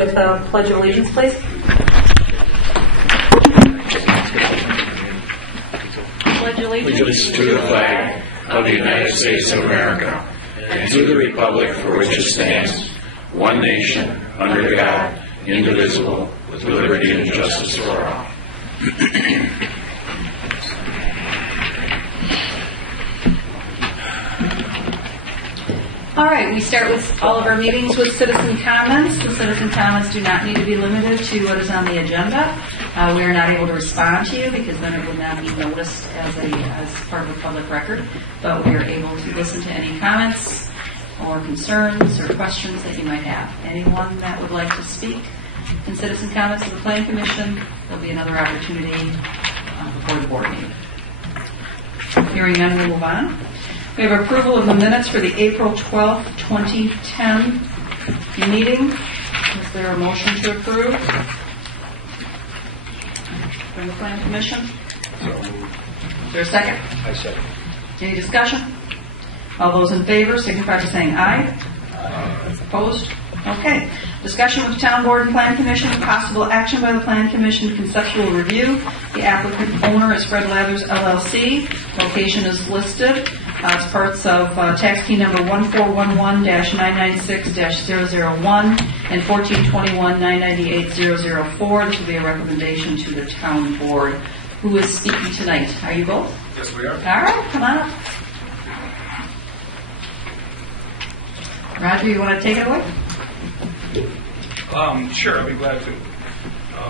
With the Pledge of Allegiance, please. Pledge allegiance to the flag of the United States of America and to the republic for which it stands, one nation, under God, indivisible, with liberty and justice for all. All right, we start with all of our meetings with citizen comments. The citizen comments do not need to be limited to what is on the agenda. We are not able to respond to you because then it would not be noticed as part of a public record. But we are able to listen to any comments or concerns or questions that you might have. Anyone that would like to speak in citizen comments of the Planning Commission, there'll be another opportunity before the board meeting. Hearing none, we'll move on. We have approval of the minutes for the April 12th, 2010 meeting. Is there a motion to approve? From the Planning Commission? Is there a second? I second. Any discussion? All those in favor signify by saying aye. Aye. Opposed? Okay. Discussion with the Town Board and Planning Commission. Possible action by the Planning Commission. Conceptual review. The applicant owner is Fred Lathers, LLC. Location is listed. It's parts of tax key number 1411-996-001 and 1421-998-004. This will be a recommendation to the Town Board. Who is speaking tonight? Are you both? Yes, we are. All right, come on up. Roger, you want to take it away? Sure, I'd be glad to.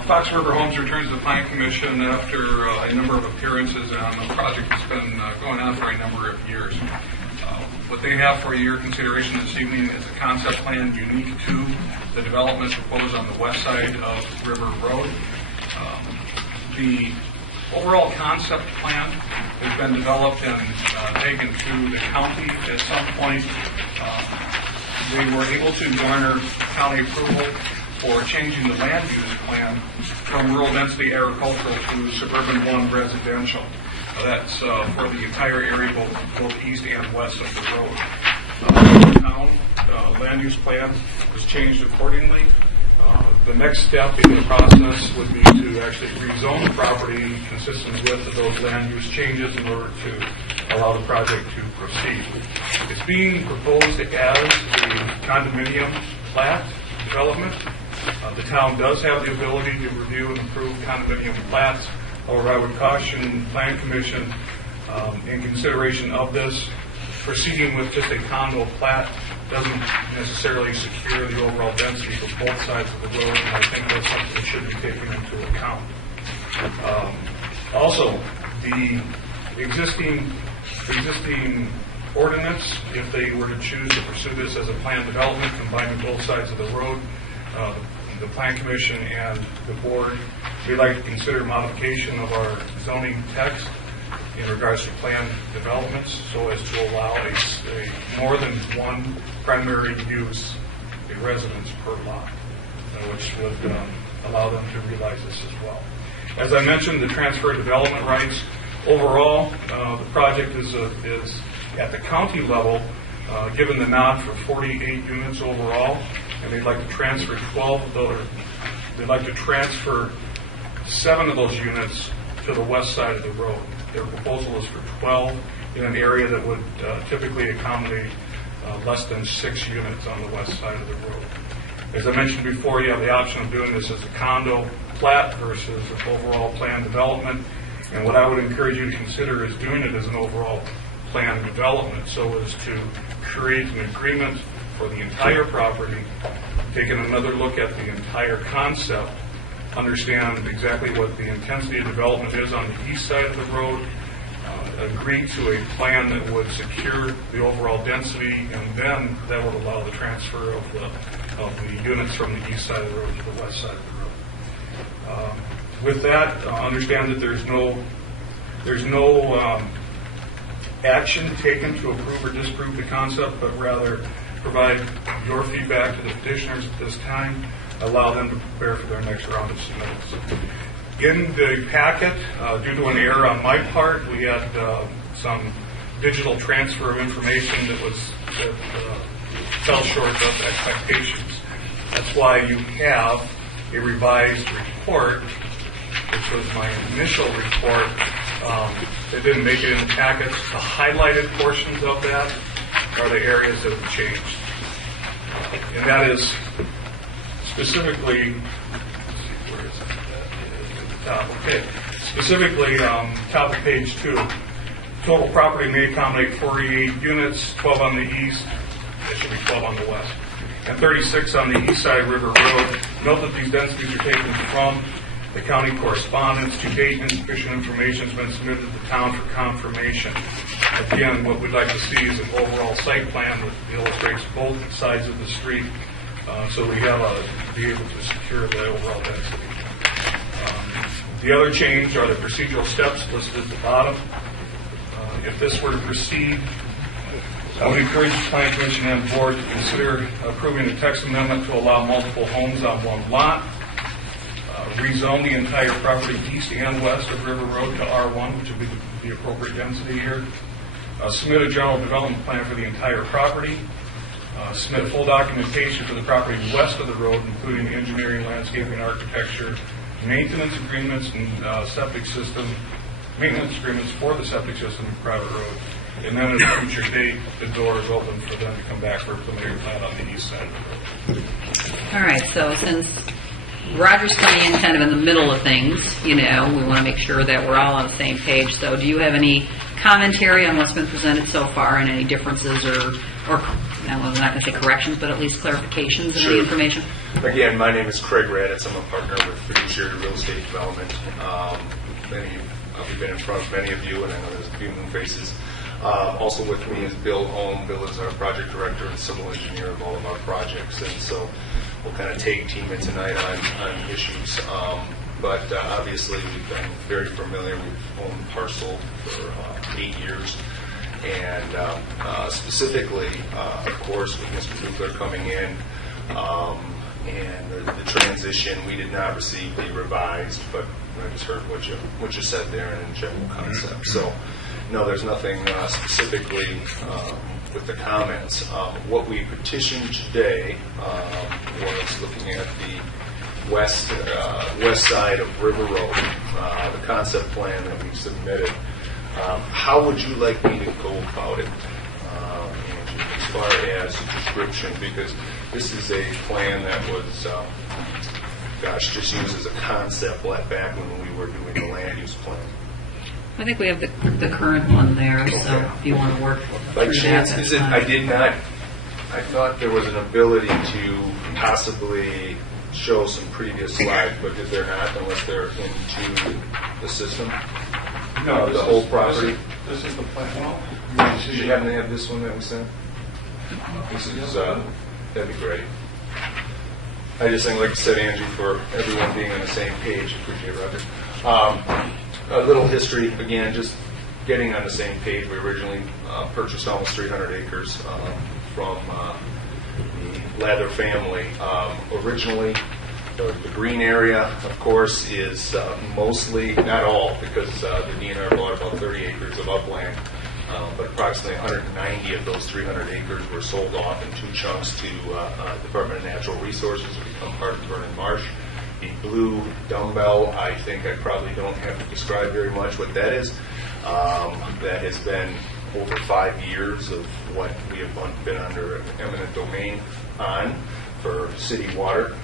Fox River Homes returns to the Planning Commission after a number of appearances on a project that's been going on for a number of years. What they have for your consideration this evening is a concept plan unique to the development proposed on the west side of River Road. The overall concept plan has been developed and taken to the county at some point. They were able to garner county approval for changing the land use plan from rural density agricultural to suburban 1 residential. That's for the entire area, both east and west of the road. The town land use plan was changed accordingly. The next step in the process would be to actually rezone the property consistent with those land use changes in order to allow the project to proceed. It's being proposed as a condominium plat development. The town does have the ability to review and approve condominium plats. However, I would caution the Planning Commission in consideration of this. Proceeding with just a condo plat doesn't necessarily secure the overall density for both sides of the road, and I think that's something that should be taken into account. Also, the existing ordinance, if they were to choose to pursue this as a planned development, combining both sides of the road, the Plan Commission and the board, we'd like to consider modification of our zoning text in regards to planned developments so as to allow a more than one primary use, a residence per lot, which would allow them to realize this as well. As I mentioned, the transfer of development rights. Overall, the project is at the county level given the nod for 48 units overall, and they'd like to transfer 12 of those. They'd like to transfer 7 of those units to the west side of the road. Their proposal is for 12 in an area that would typically accommodate less than 6 units on the west side of the road. As I mentioned before, you have the option of doing this as a condo plat versus an overall plan development. And what I would encourage you to consider is doing it as an overall plan development so as to create an agreement for the entire property, taking another look at the entire concept, understand exactly what the intensity of development is on the east side of the road, agree to a plan that would secure the overall density, and then that would allow the transfer of the units from the east side of the road to the west side of the road. With that, understand that there's no action taken to approve or disapprove the concept, but rather provide your feedback to the petitioners at this time, allow them to prepare for their next round of submittals. In the packet, due to an error on my part, we had some digital transfer of information that fell short of expectations. That's why you have a revised report, which was my initial report. It didn't make it in the packets. The highlighted portions of that are the areas that have changed. And that is specifically, let's see, where is it? That is at the top. Okay. Specifically, top of page 2. Total property may accommodate 48 units, 12 on the east, it should be 12 on the west, and 36 on the east side of River Road. Note that these densities are taken from the county correspondence. To date, insufficient information has been submitted to the town for confirmation. Again, what we'd like to see is an overall site plan that illustrates both sides of the street, so we have be able to secure the overall density. The other change are the procedural steps listed at the bottom. If this were to proceed, I would encourage the Planning Commission and Board to consider approving the text amendment to allow multiple homes on one lot, rezone the entire property east and west of River Road to R1, which would be the appropriate density here, submit a general development plan for the entire property, submit full documentation for the property west of the road, including engineering, landscaping, architecture, maintenance agreements, and septic system, maintenance agreements for the septic system and private road. And then at a future date, the door is open for them to come back for a preliminary plan on the east side of the road. All right, so since Roger's coming in kind of in the middle of things, we want to make sure that we're all on the same page. So do you have any commentary on what's been presented so far and any differences or I'm not going to say corrections, but at least clarifications in the information? Again, my name is Craig Raditz. I'm a partner with Fiduciary Real Estate Development. We've been in front of many of you, and I know there's a few new faces. Also with me is Bill Holm. Bill is our project director and civil engineer of all of our projects, and so we'll kind of take team it tonight on issues. But obviously, we've been very familiar. We've owned the parcel for 8 years. And specifically, of course, with Mr. Buchler coming in and the transition, we did not receive the revised, but I just heard what you said there in general concept. So, no, there's nothing specifically with the comments. What we petitioned today was looking at the west side of River Road, the concept plan that we submitted. How would you like me to go about it, Angie, as far as description? Because this is a plan that was, just used as a concept back when we were doing the land use plan. I think we have the current one there, okay. So if you want to work by through chance, that, is it? I did not. I thought there was an ability to possibly show some previous slides, but did there not, unless they're into the system? No, the whole property. This is the plan. Did you happen to have this one that we sent? This is that'd be great. I just think, like you said, Angie, for everyone being on the same page, appreciate Roger. A little history again, just getting on the same page. We originally purchased almost 300 acres from the Lather family. Originally, the green area, of course, is mostly, not all, because the DNR bought about 30 acres of upland, but approximately 190 of those 300 acres were sold off in 2 chunks to Department of Natural Resources to become part of Vernon Marsh. The blue dumbbell, I think I probably don't have to describe very much what that is. That has been over 5 years of what we have been under eminent domain on for city water.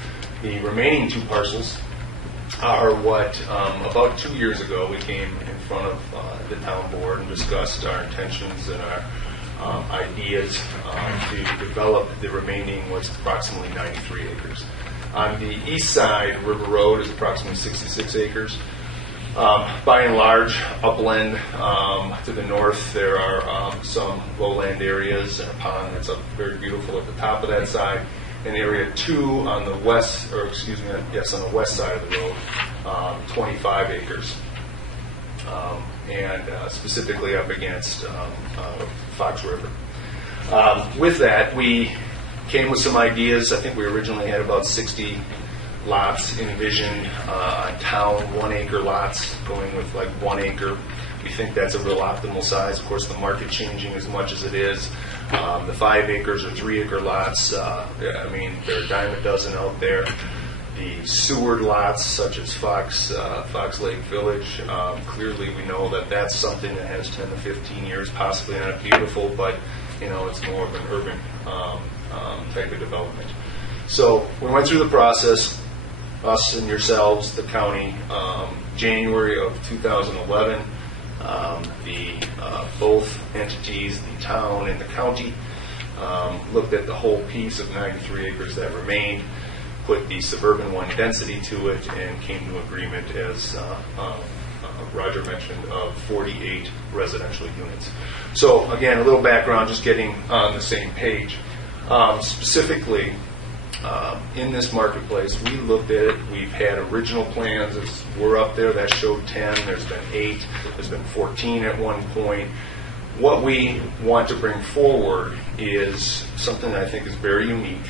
The remaining 2 parcels are what, about 2 years ago, we came in front of the town board and discussed our intentions and our ideas to develop the remaining, what's approximately 93 acres. On the east side, River Road is approximately 66 acres. By and large, upland to the north, there are some lowland areas and a pond that's up very beautiful at the top of that side. In area 2 on the west, or excuse me, yes, on the west side of the road, 25 acres. And specifically up against Fox River. With that, we came with some ideas. I think we originally had about 60 lots envisioned on town 1 acre lots, going with like 1 acre We think that's a real optimal size. Of course, the market changing as much as it is. The 5 acres or 3 acre lots, I mean, there are a dime a dozen out there. The sewered lots, such as Fox Lake Village, clearly we know that that's something that has 10 to 15 years, possibly not beautiful, but it's more of an urban type of development. So we went through the process, us and yourselves, the county, January of 2011. Both entities, the town and the county, looked at the whole piece of 93 acres that remained, put the suburban 1 density to it, and came to agreement, as Roger mentioned, of 48 residential units. So again, a little background, just getting on the same page. Specifically, in this marketplace, we looked at it. We've had original plans. We're up there that showed 10. There's been 8. There's been 14 at one point. What we want to bring forward is something that I think is very unique.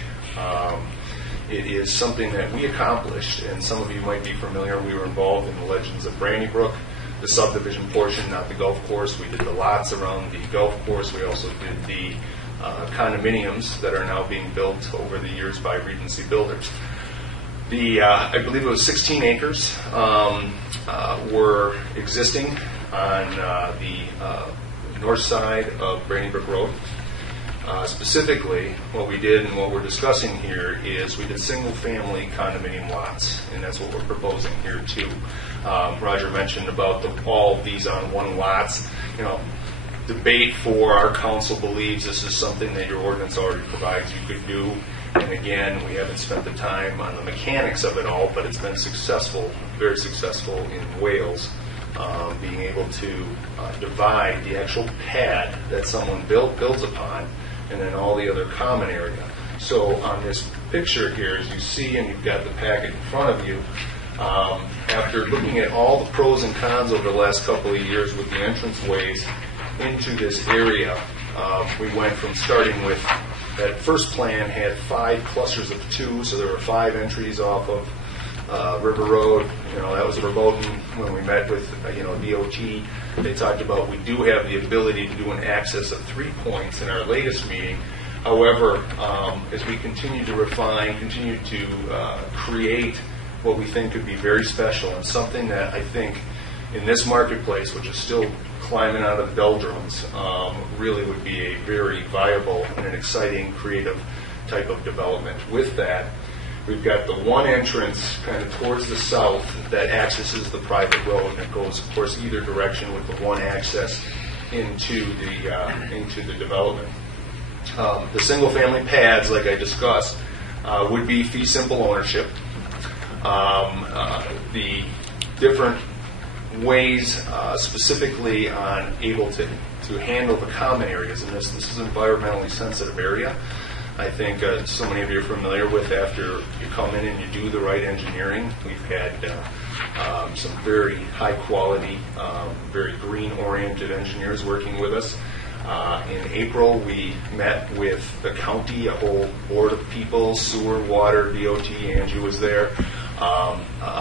It is something that we accomplished, and some of you might be familiar. We were involved in the Legends of Brandybrook, the subdivision portion, not the golf course. We did the lots around the golf course. We also did the condominiums that are now being built over the years by Regency Builders. I believe it was 16 acres were existing on the north side of Brandybrook Road. Specifically, what we did and what we're discussing here is we did single-family condominium lots, and that's what we're proposing here too. Roger mentioned about all of these on one lots. Debate for our council believes this is something that your ordinance already provides you could do. And again, we haven't spent the time on the mechanics of it all, but it's been successful, very successful in Wales, being able to divide the actual pad that someone builds upon, and then all the other common area. So on this picture here, as you see, and you've got the packet in front of you, after looking at all the pros and cons over the last couple of years with the entranceways into this area, we went from starting with that first plan had 5 clusters of 2, so there were 5 entries off of River Road. That was verboten when we met with DOT. They talked about we do have the ability to do an access of 3 points in our latest meeting. However, as we continue to refine, continue to create what we think could be very special and something that I think in this marketplace, which is still climbing out of the doldrums, really would be a very viable and an exciting, creative type of development. With that, we've got the one entrance kind of towards the south that accesses the private road, and it goes, of course, either direction with the one access into the development. The single-family pads, like I discussed, would be fee simple ownership. The different ways specifically on able to handle the common areas in this is an environmentally sensitive area. I think so many of you are familiar with after you come in and you do the right engineering. We've had some very high quality, very green oriented engineers working with us. In April, we met with the county, a whole board of people, sewer, water, DOT, Angie was there.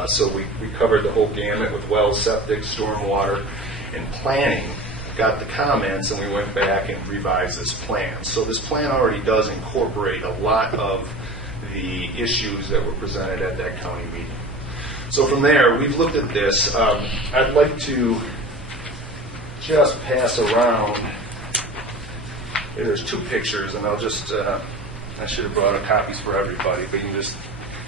So we covered the whole gamut with wells, septic, stormwater, and planning. Got the comments, and we went back and revised this plan. So this plan already does incorporate a lot of the issues that were presented at that county meeting. So from there, we've looked at this. I'd like to just pass around. There's 2 pictures, and I'll just, I should have brought up copies for everybody, but you just,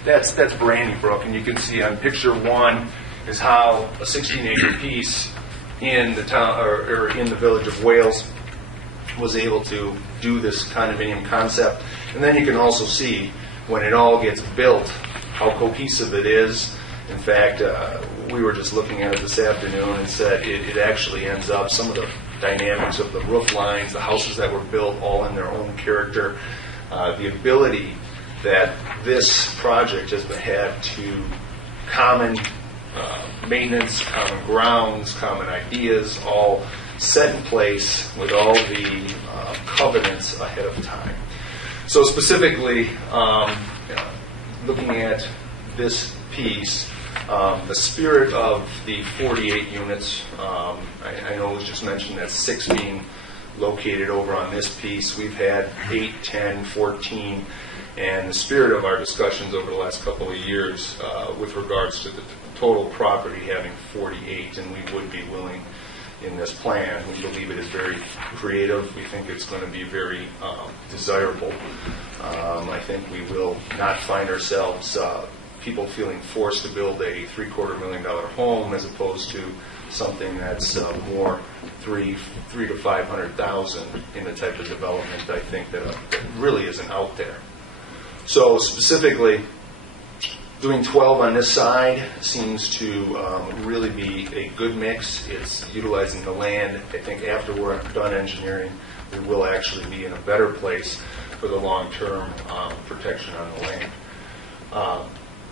that's Brandybrook, and you can see on picture 1 is how a 16-acre piece in the town or in the village of Wales was able to do this condominium concept. And then you can also see when it all gets built how cohesive it is. In fact, we were just looking at it this afternoon and said it actually ends up, some of the dynamics of the roof lines, the houses that were built, all in their own character. The ability that this project has had to common maintenance, common grounds, common ideas, all set in place with all the covenants ahead of time. So specifically, looking at this piece, The spirit of the 48 units, I know it was just mentioned that 6 being located over on this piece. We've had 8, 10, 14, and the spirit of our discussions over the last couple of years with regards to the total property having 48, and we would be willing in this plan. We believe it is very creative. We think it's going to be very desirable. I think we will not find ourselves people feeling forced to build a $750,000 home as opposed to something that's more $300,000 to $500,000 in the type of development I think that really isn't out there. So specifically, doing 12 on this side seems to really be a good mix. It's utilizing the land. I think after we're done engineering, we will actually be in a better place for the long-term protection on the land.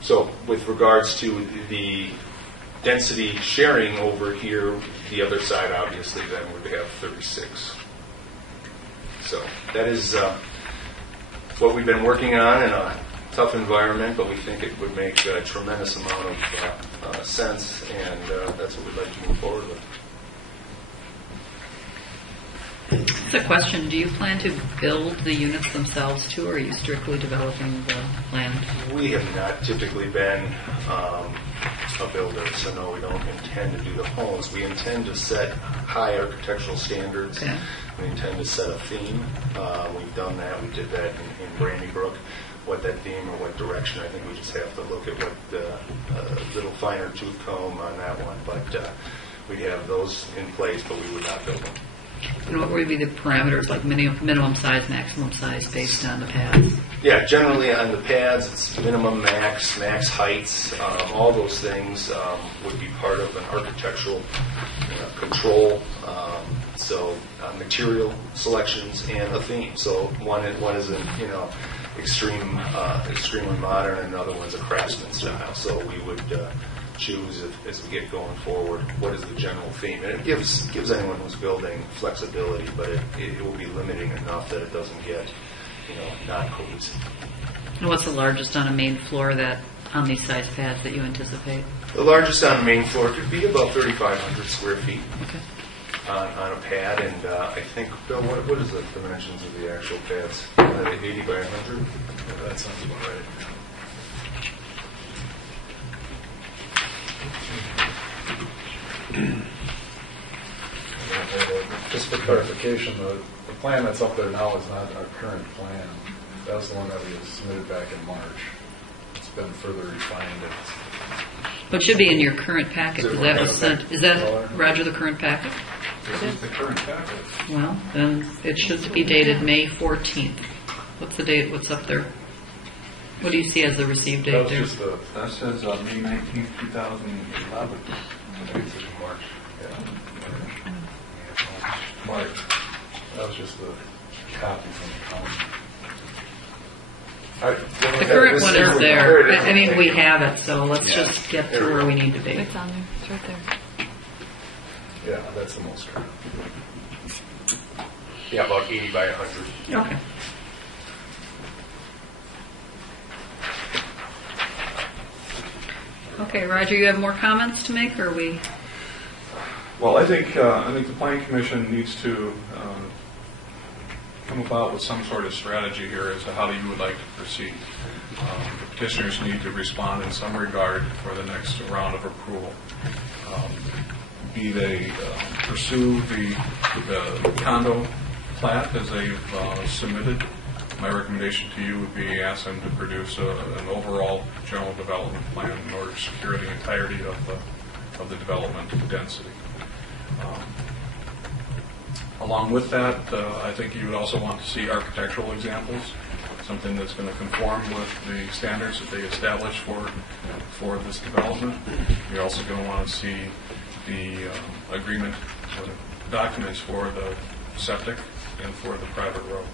So with regards to the density sharing over here, the other side obviously then would have 36. So that is what we've been working on in a tough environment, but we think it would make a tremendous amount of sense, and that's what we'd like to move forward with. It's a question. Do you plan to build the units themselves too, or are you strictly developing the land? We have not typically been a builder, so no, we don't intend to do the homes. We intend to set high architectural standards. Okay. We intend to set a theme. We've done that. We did that in Brandy Brook. What that theme or what direction, I think we just have to look at what little finer tooth comb on that one. But we'd have those in place, but we would not build them. And what would be the parameters, like minimum size, maximum size, based on the paths? Yeah, generally on the pads, it's minimum, max heights. All those things would be part of an architectural control. So material selections and a theme. So one is extremely modern, and another one's a craftsman style. So we would choose as we get going forward what is the general theme, and it gives anyone who's building flexibility, but it will be limiting enough that it doesn't get not cohesive. And what's the largest on a main floor that on these size pads that you anticipate? The largest on the main floor could be about 3,500 square feet. Okay. On a pad, and I think, Bill, what is the dimensions of the actual pads? 80 by 100? That sounds about right. Just for clarification, the plan that's up there now is not our current plan. That was the one that we had submitted back in March. It's been further refined. What should be in your current packet? Because that was sent. Is that, Roger, the current packet? This is the current packet. Well, then it should be dated May 14th. What's the date? What's up there? What do you see as the received date there? That says May 19th, 2011. March. Yeah. March. That was just the copy from the county. The current one is there. I mean, we have it, so let's just get to where we need to be. It's on there. It's right there. Yeah, that's the most current. Yeah, about 80 by 100. Okay. Okay, Roger, you have more comments to make, or are we? Well, I think the Planning Commission needs to come about with some sort of strategy here as to how you would like to proceed. The petitioners need to respond in some regard for the next round of approval. Be they pursue the condo plat as they've submitted. My recommendation to you would be ask them to produce an overall general development plan in order to secure the entirety of the development density. Along with that, I think you would also want to see architectural examples, something that's going to conform with the standards that they establish for this development. You're also going to want to see the agreement documents for the septic and for the private road.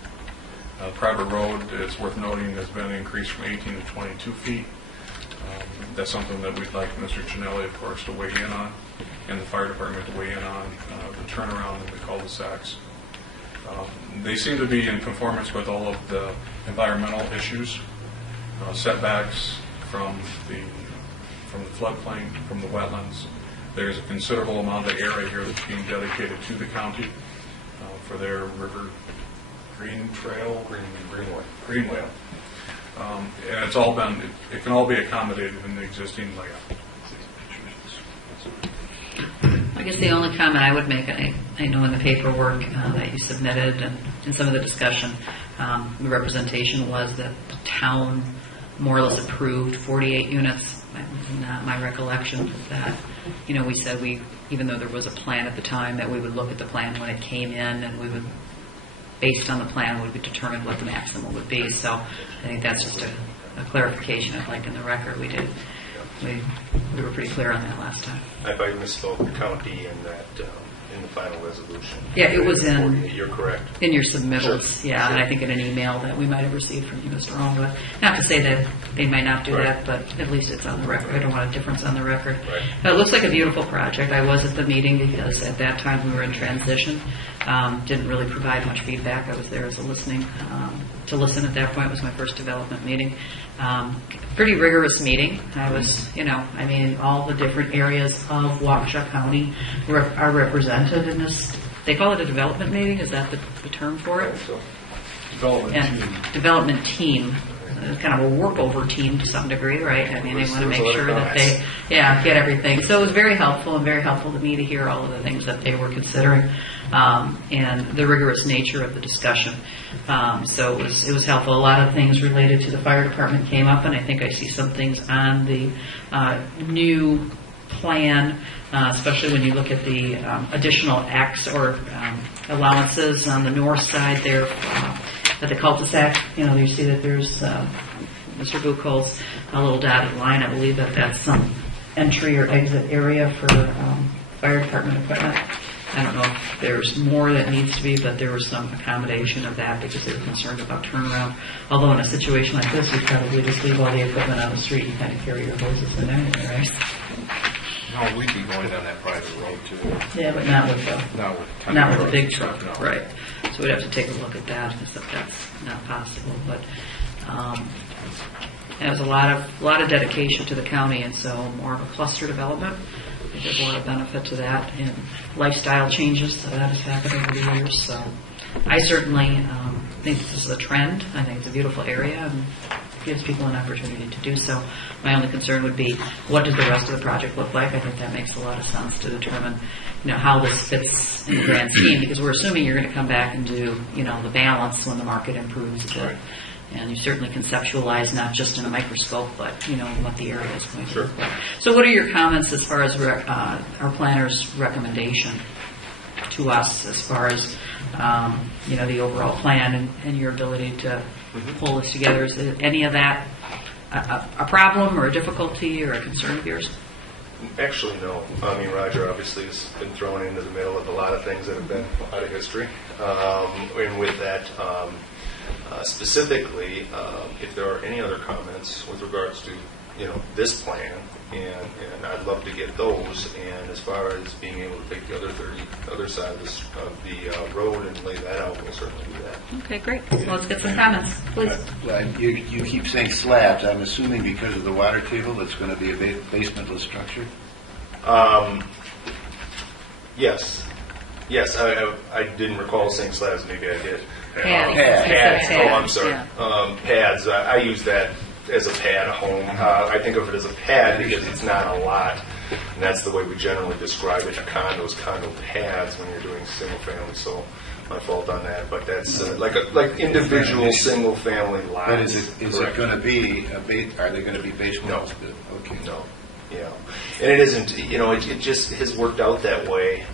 Private road, it's worth noting, has been increased from 18 to 22 feet. That's something that we'd like Mr. Ginelli, of course, to weigh in on, and the fire department to weigh in on the turnaround and the cul-de-sacs. They seem to be in conformance with all of the environmental issues, setbacks from from the floodplain, from the wetlands. There's a considerable amount of area here that's being dedicated to the county for their river green trail, greenway. And it's all been, it can all be accommodated in the existing layout. I guess the only comment I would make, I know in the paperwork that you submitted and in some of the discussion, the representation was that the town more or less approved 48 units. Not my recollection of that. We said even though there was a plan at the time, that we would look at the plan when it came in, and we would, based on the plan, we would determine what the maximum would be. So I think that's just a clarification I'd like in the record. We were pretty clear on that last time. I misspoke county in that in the final resolution. Yeah, it was in. You're correct. In your submittals, Sure. yeah, Sure. And I think in an email that we might have received from you, Mr. Owen, but not to say that they might not do Right. that, but at least it's on the record. I don't want a difference on the record. Right. But it looks like a beautiful project. I was at the meeting because at that time we were in transition. Didn't really provide much feedback. I was there as a to listen at that point. It was my first development meeting. Pretty rigorous meeting. I was, all the different areas of Waukesha County are represented in this. They call it a development meeting. Is that the term for it? So, Development team. Kind of a workover team to some degree, right? They want to make sure that they, get everything. So it was very helpful to me to hear all of the things that they were considering, and the rigorous nature of the discussion. So it was helpful. A lot of things related to the fire department came up, and I think I see some things on the new plan, especially when you look at the additional acts or allowances on the north side there. At the cul-de-sac, you see that there's Mr. Buchholz's a little dotted line. I believe that's some entry or exit area for fire department equipment. I don't know if there's more that needs to be, but there was some accommodation of that because they were concerned about turnaround. Although in a situation like this, you probably just leave all the equipment on the street and kind of carry your hoses in anyway, right? No, we'd be going down that private road too. Yeah, but not with the big truck, no. right? So we'd have to take a look at that if that's not possible. But it was a lot of dedication to the county, and so more of a cluster development. I think there's a lot of benefit to that, and lifestyle changes that has happened over the years. So I certainly think this is a trend. I think it's a beautiful area and gives people an opportunity to do so. My only concern would be, what does the rest of the project look like? I think that makes a lot of sense to determine, how this fits in the grand scheme, because we're assuming you're going to come back and do, the balance when the market improves a bit. Right. And you certainly conceptualize not just in a microscope, but, what the area is going to Sure. look like. So what are your comments as far as our planner's recommendation to us as far as, the overall plan and your ability to pull this together? Is any of that a problem or a difficulty or a concern of yours? Actually, no. Roger obviously has been thrown into the middle of a lot of things that have been out of history. And with that, specifically, if there are any other comments with regards to, this plan, and I'd love to get those. And as far as being able to take the other side of the road and lay that out, we'll certainly do that. Okay, great. Well, let's get some comments, please. You keep saying slabs. I'm assuming because of the water table, it's going to be a basemental structure? Yes. I didn't recall saying slabs. Maybe I did. Pads. Oh, I'm sorry. Yeah. Pads. I use that as a pad home. I think of it as a pad because it's not a lot. And that's the way we generally describe it in condo pads when you're doing single family. So my fault on that. But that's like individual single family lots. But is it going to be are they going to be basement? No. Okay. No. Yeah. And it isn't, it just has worked out that way.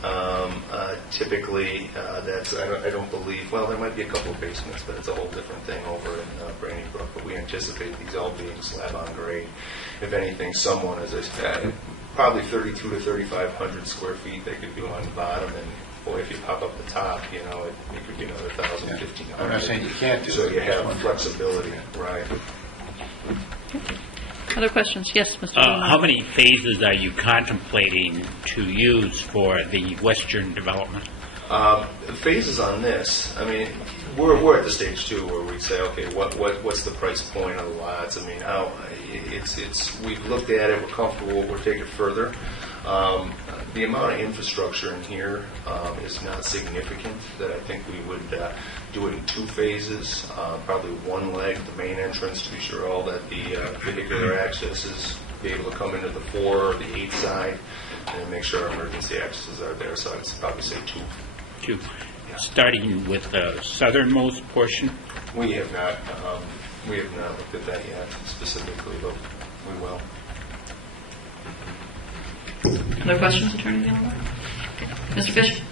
Typically, I don't believe, well, there might be a couple of basements, but it's a whole different thing over in Brandy Brook. But we anticipate these all being slab on grade. If anything, someone, as I said, probably 32 to 3,500 square feet they could do on the bottom. And boy, if you pop up the top, it could be another 1,000, 1,500. I'm not saying you can't do so it. So you have flexibility, right? Other questions? Yes, Mr. How many phases are you contemplating to use for the western development? The phases on this, I mean, we're at the stage too where we say, okay, what's the price point of the lots? I mean, how we've looked at it, we're comfortable, we'll take it further. The amount of infrastructure in here is not significant that I think we would do it in 2 phases, probably one leg, the main entrance, to be sure all that the vehicular access is be able to come into the 4 or the 8 side, and make sure our emergency accesses are there. So I'd probably say 2. Starting with the southernmost portion. We have not looked at that yet specifically, but we will. Other questions, Attorney Gilmore? Mr. Fisher?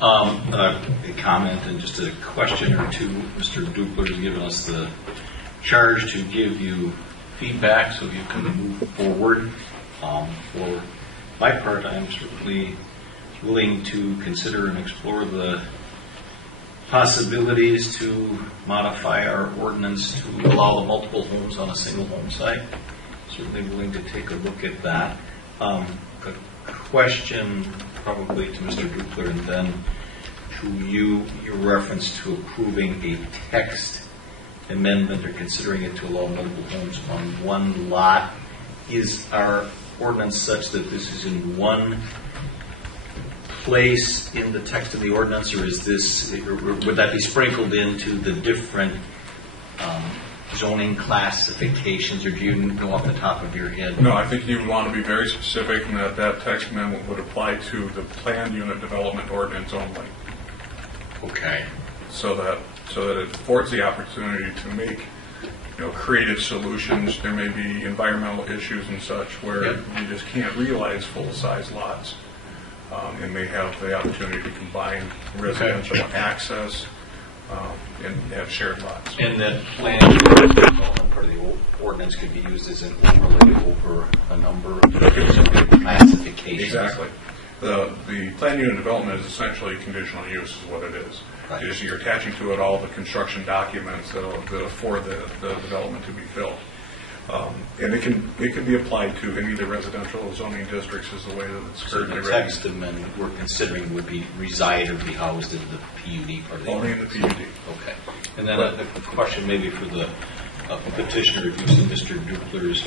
A comment and just a question or two. Mr. Dupler has given us the charge to give you feedback so you can move forward. For my part, I'm certainly willing to consider and explore the possibilities to modify our ordinance to allow the multiple homes on a single home site. Certainly willing to take a look at that. A question probably to Mr. Dupler and then to you, your reference to approving a text amendment or considering it to allow multiple homes on one lot. Is our ordinance such that this is in one place in the text of the ordinance, or is this, or would that be sprinkled into the different zoning classifications, or do you know off the top of your head? No, I think you want to be very specific in that text amendment would apply to the planned unit development ordinance only. Okay. So that it affords the opportunity to make creative solutions. There may be environmental issues and such where you just can't realize full-size lots, and they have the opportunity to combine residential access and have shared lots. And that planned development part of the ordinance could be used as an overlay over a number of different classifications. Exactly. The planned unit development is essentially conditional use, is what it is. Right. You're attaching to it all the construction documents that afford the development to be built. And it can be applied to any of the residential zoning districts is the way that it's currently the written. text amendment we're considering would be reside or be housed in the PUD part of the Only in the PUD. Okay. And then a question maybe for the petitioner, if you've seen Mr. Dupler's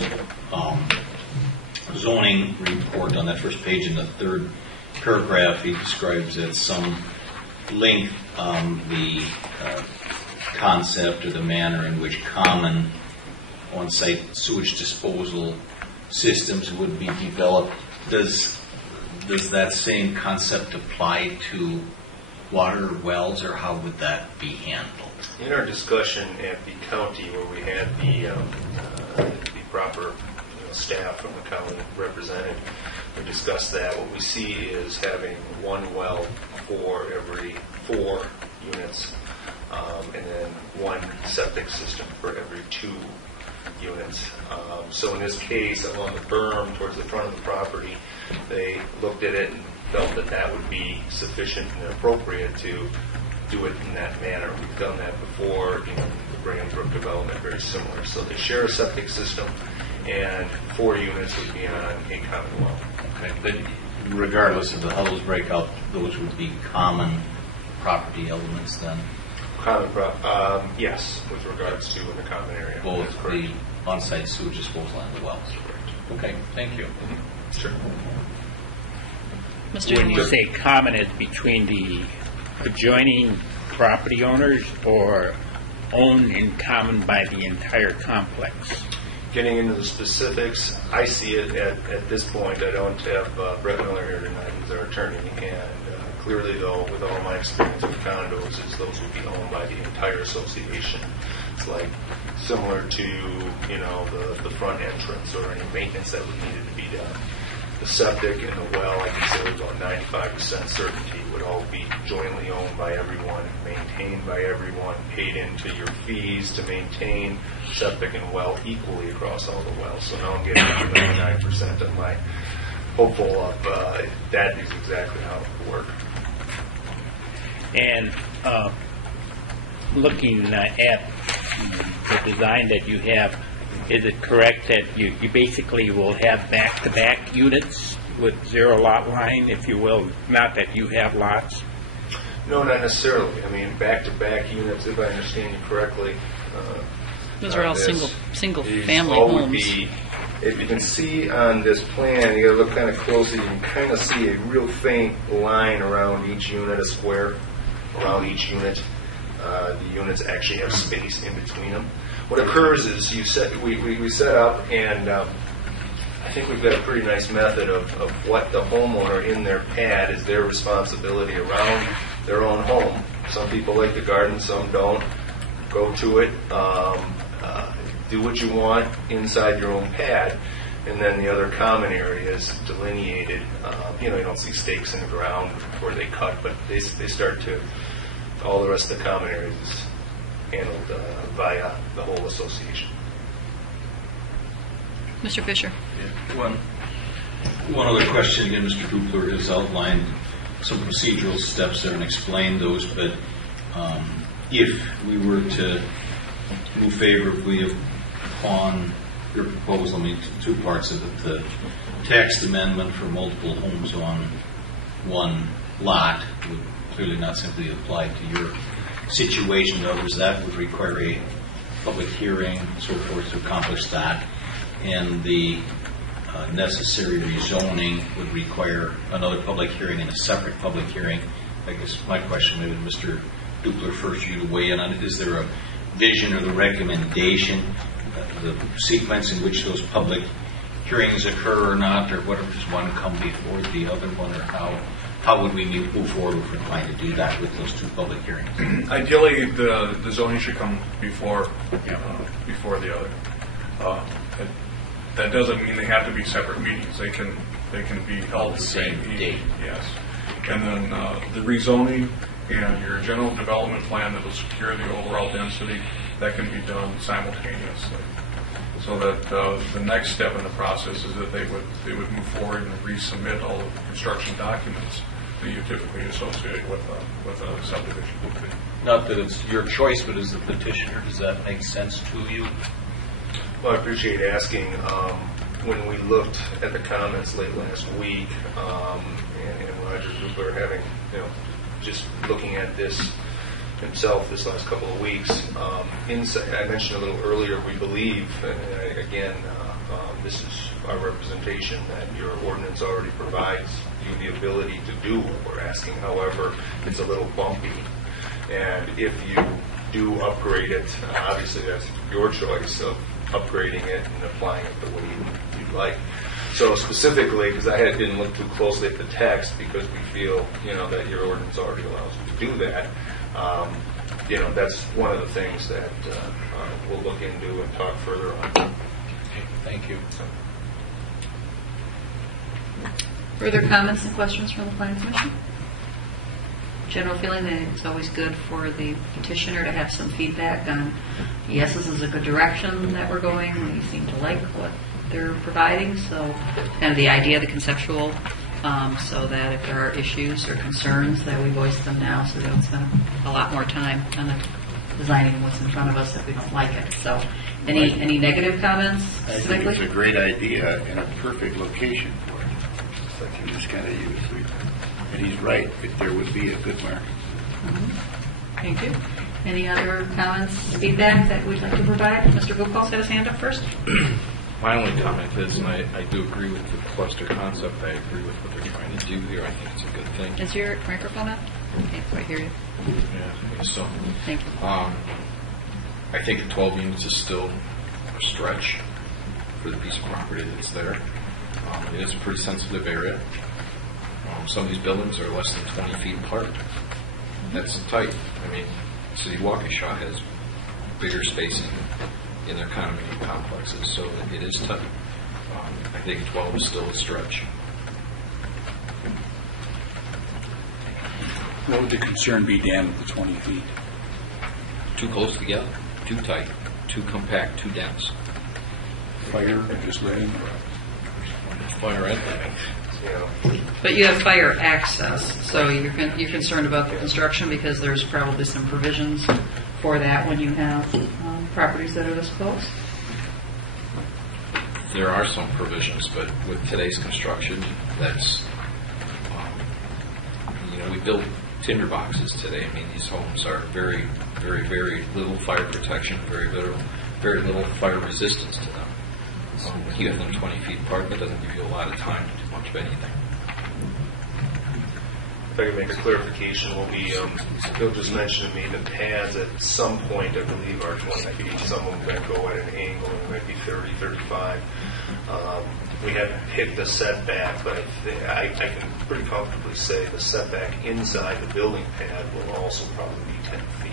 zoning report on that first page in the 3rd paragraph, he describes at some length the concept or the manner in which common on-site sewage disposal systems would be developed. Does that same concept apply to water wells, or how would that be handled? In our discussion at the county, where we had the proper staff from the county represented, we discussed that. What we see is having one well for every 4 units, and then one septic system for every 2 units. So in this case, along the berm towards the front of the property, they looked at it and felt that that would be sufficient and appropriate to do it in that manner. We've done that before in the Brandbrook development, very similar. So they share a septic system, and 4 units would be on a common well. Okay. But regardless of how those break out, those would be common property elements then? Yes, with regards to in the common area. Both the on-site sewage disposal and the wells. Okay, thank you. Sure. Mr. When you Gilmore? say common, it's between the adjoining property owners or owned in common by the entire complex? Getting into the specifics, I see it at this point. I don't have Brett Miller here tonight, who's our attorney, and clearly, though, with all my experience with condos, is those would be owned by the entire association. It's like similar to the front entrance or any maintenance that would need to be done. The septic and the well, I consider about 95% certainty, would all be jointly owned by everyone, maintained by everyone, paid into your fees to maintain septic and well equally across all the wells. So now I'm getting to 99% of my hopeful of that is exactly how it would work. And looking at the design that you have, is it correct that you basically will have back-to-back units with zero lot line, if you will? Not that you have lots? No, not necessarily. I mean, back-to-back units, if I understand you correctly. Those are all this- single these family all would homes. be- If you can see on this plan, you gotta look kind of closely, you can kind of see a real faint line around each unit, a square around each unit. The units actually have space in between them. What occurs is we set up, and I think we've got a pretty nice method of what the homeowner in their pad is their responsibility around their own home. Some people like to garden, some don't. Go to it, do what you want inside your own pad, and then the other common areas delineated. You don't see stakes in the ground before they cut, but they start to, all the rest of the common areas is handled via the whole association. Mr. Fisher? One other question. Again, Mr. Dupler has outlined some procedural steps there and explained those, but if we were to move favorably upon your proposal, I mean, two parts of it, the text amendment for multiple homes on one lot would clearly not simply apply to your situation. In other words, that would require a public hearing, so forth, to accomplish that. And the necessary rezoning would require another public hearing and a separate public hearing. I guess my question, maybe Mr. Dupler, first you to weigh in on it. Is there a vision or the recommendation, the sequence in which those public hearings occur or not, or whatever, does one come before the other one, or how would we move forward if we're trying to do that with those two public hearings? Ideally, the zoning should come before the other. That doesn't mean they have to be separate meetings. They can be held the same date. Yes. And then the rezoning and your general development plan that will secure the overall density, that can be done simultaneously. So that the next step in the process is that they would move forward and resubmit all of the construction documents that you typically associate with a subdivision. Not that it's your choice, but as the petitioner, does that make sense to you? Well, I appreciate asking. When we looked at the comments late last week, and Roger Dupler having, just looking at this himself this last couple of weeks, I mentioned a little earlier, we believe, and again, this is our representation, that your ordinance already provides you the ability to do what we're asking. However, it's a little bumpy. And if you do upgrade it, obviously that's your choice of upgrading it and applying it the way you'd like. So specifically, because I didn't look too closely at the text, because we feel that your ordinance already allows you to do that. That's one of the things that we'll look into and talk further on. Okay, thank you. Further comments and questions from the Planning Commission? General feeling that it's always good for the petitioner to have some feedback on, yes, this is a good direction that we're going. We seem to like what they're providing. So kind of the idea, the conceptual, so that if there are issues or concerns that we voice them now, so we don't spend a lot more time on designing what's in front of us if we don't like it. So any negative comments I think specifically? it's a great idea and a perfect location for it. Like in this kind of use. And he's right, if there would be a good market. Thank you. Any other comments, feedback that we'd like to provide? Mr. Gopal's had his hand up first. My only comment is, and I do agree with the cluster concept, I agree with what they're trying to do here. I think it's a good thing. Is your microphone up? Okay, so I hear you. Yeah, so Thank you. I think 12 units is still a stretch for the piece of property that's there. It is a pretty sensitive area. Some of these buildings are less than 20 feet apart. That's tight. I mean, City Waukesha has bigger spacing in their condominium complexes, so it is tight. I think 12 is still a stretch. What would the concern be, Dan, with the 20 feet? Too close together, too tight, too compact, too dense. Fire or just living? Fire and living. But you have fire access, so you're concerned about the construction because there's probably some provisions for that when you have properties that are this close? there are some provisions, but with today's construction, that's, we build tinder boxes today. I mean, these homes are very, very, very little fire protection, very little fire resistance to them. You have them 20 feet apart, that doesn't give you a lot of time to do much of anything. If I can make a clarification, Bill just mentioned to me the pads at some point, I believe, are 20 feet. Some of them are going to go at an angle, and might be 30, 35. We haven't hit the setback, but I can pretty comfortably say the setback inside the building pad will also probably be 10 feet.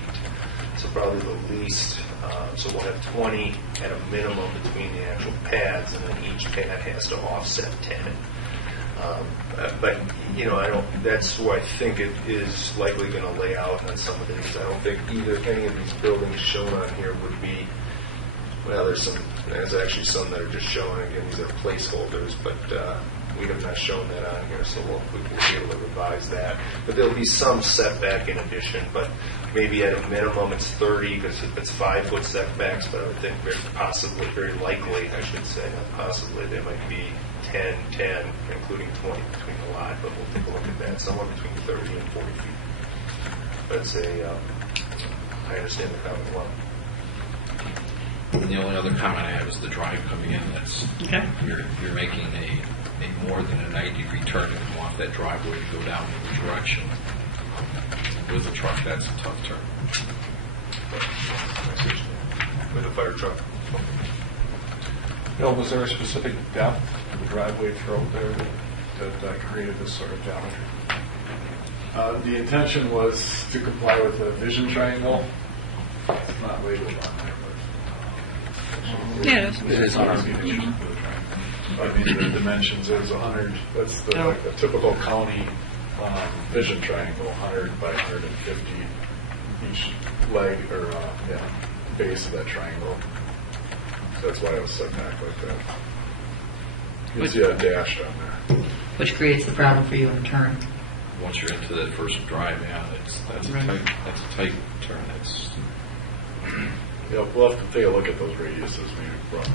So probably the least, so we'll have 20 at a minimum between the actual pads, and then each pad has to offset 10. But that's who I think it is likely going to lay out on some of these. I don't think either any of these buildings shown on here would be, well, there's actually some that are just showing, again, these are placeholders, but we have not shown that on here, so we'll be able to revise that. But there'll be some setback in addition, but maybe at a minimum it's 30, because if it's 5-foot setbacks, but I would think very likely, I should say, not possibly, they might be 10, including 20 between the lot, but we'll take a look at that, somewhere between 30 and 40 feet. But I understand the comment well. And the only other comment I have is the drive coming in. That's Okay. You're making a more than a 90-degree turn to come off that driveway to go down in the direction. With a truck, that's a tough turn. With a fire truck. Bill, was there a specific depth to the driveway throat there that created this sort of geometry? The intention was to comply with the vision triangle. It's not labeled on there, but Yeah, it is. it is on our image. I mean, the dimensions is 100. That's like the typical county vision triangle, 100 by 150 each leg or base of that triangle. So that's why it was set back like that. You see a dash down there. Which creates the problem for you in turn. Once you're into that first drive, that's a tight turn. We'll have to take a look at those radiuses. Maybe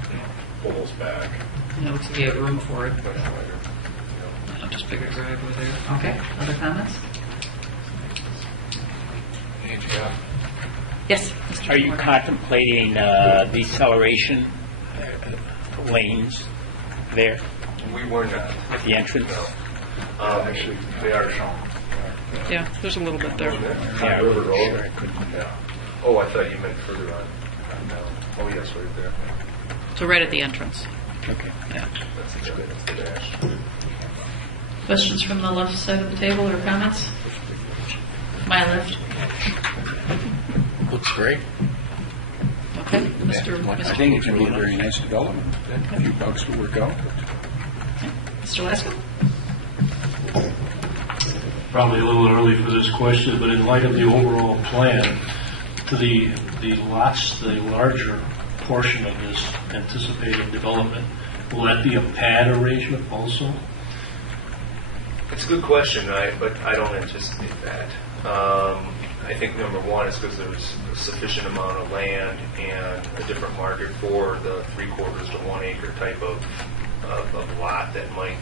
pull those back. To get room for it. Just bigger driveway there. Okay. Other comments? Yes. Mr. Are you Moore. contemplating deceleration lanes there We were not. at the entrance? Actually, they are shown. Yeah, there's a little bit there. Yeah, River Road. sure, I couldn't. Oh, I thought you meant further on. Oh, yes, right there. So right at the entrance. Okay. Yeah. That's the dash. Questions from the left side of the table or comments? My left. Looks great. Okay. Mr. I think it's going to be a very nice development. A few bucks will work out. Mr. Lasko? Probably a little early for this question, but in light of the overall plan, the lots, the larger portion of this anticipated development, will that be a pad arrangement also? It's a good question, but I don't anticipate that. I think number one is because there's a sufficient amount of land and a different market for the 3/4 to 1 acre type of lot that might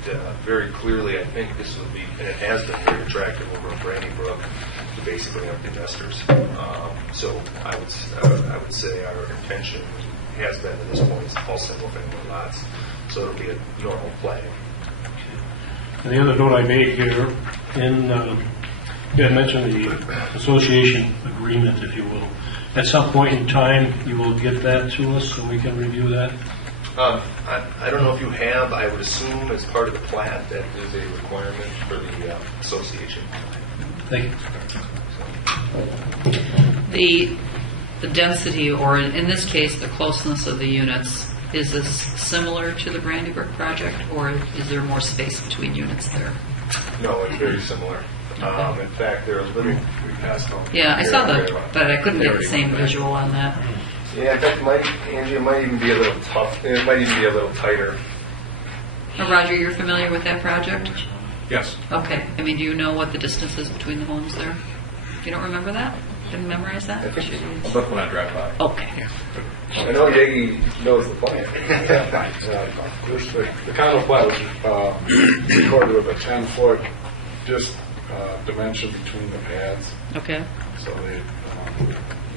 very clearly, I think this would be, and it has been very attractive over in Brandy Brook to basically our investors. So I would say our intention has been to this point is all single family lots. So it'll be a normal play. And the other note I made here, you had mentioned the association agreement, if you will. At some point in time, you will get that to us so we can review that? I don't know if you have. I would assume as part of the plat that is a requirement for the association. Thank you. The density, or in this case, the closeness of the units, is this similar to the Brandy Brook project, or is there more space between units there? No, it's very similar. In fact, there was living. We passed on. Yeah, I saw but I couldn't get the same visual on that. Yeah, in fact, Angie, it might even be a little tough. It might even be a little tighter. Now, Roger, you're familiar with that project? Yes. Okay. I mean, do you know what the distance is between the homes there? You don't remember that? Didn't memorize that? But when I drive by. Okay. I know Yagi knows the plan. The condo plat was recorded with a 10-foot dimension between the pads. Okay. So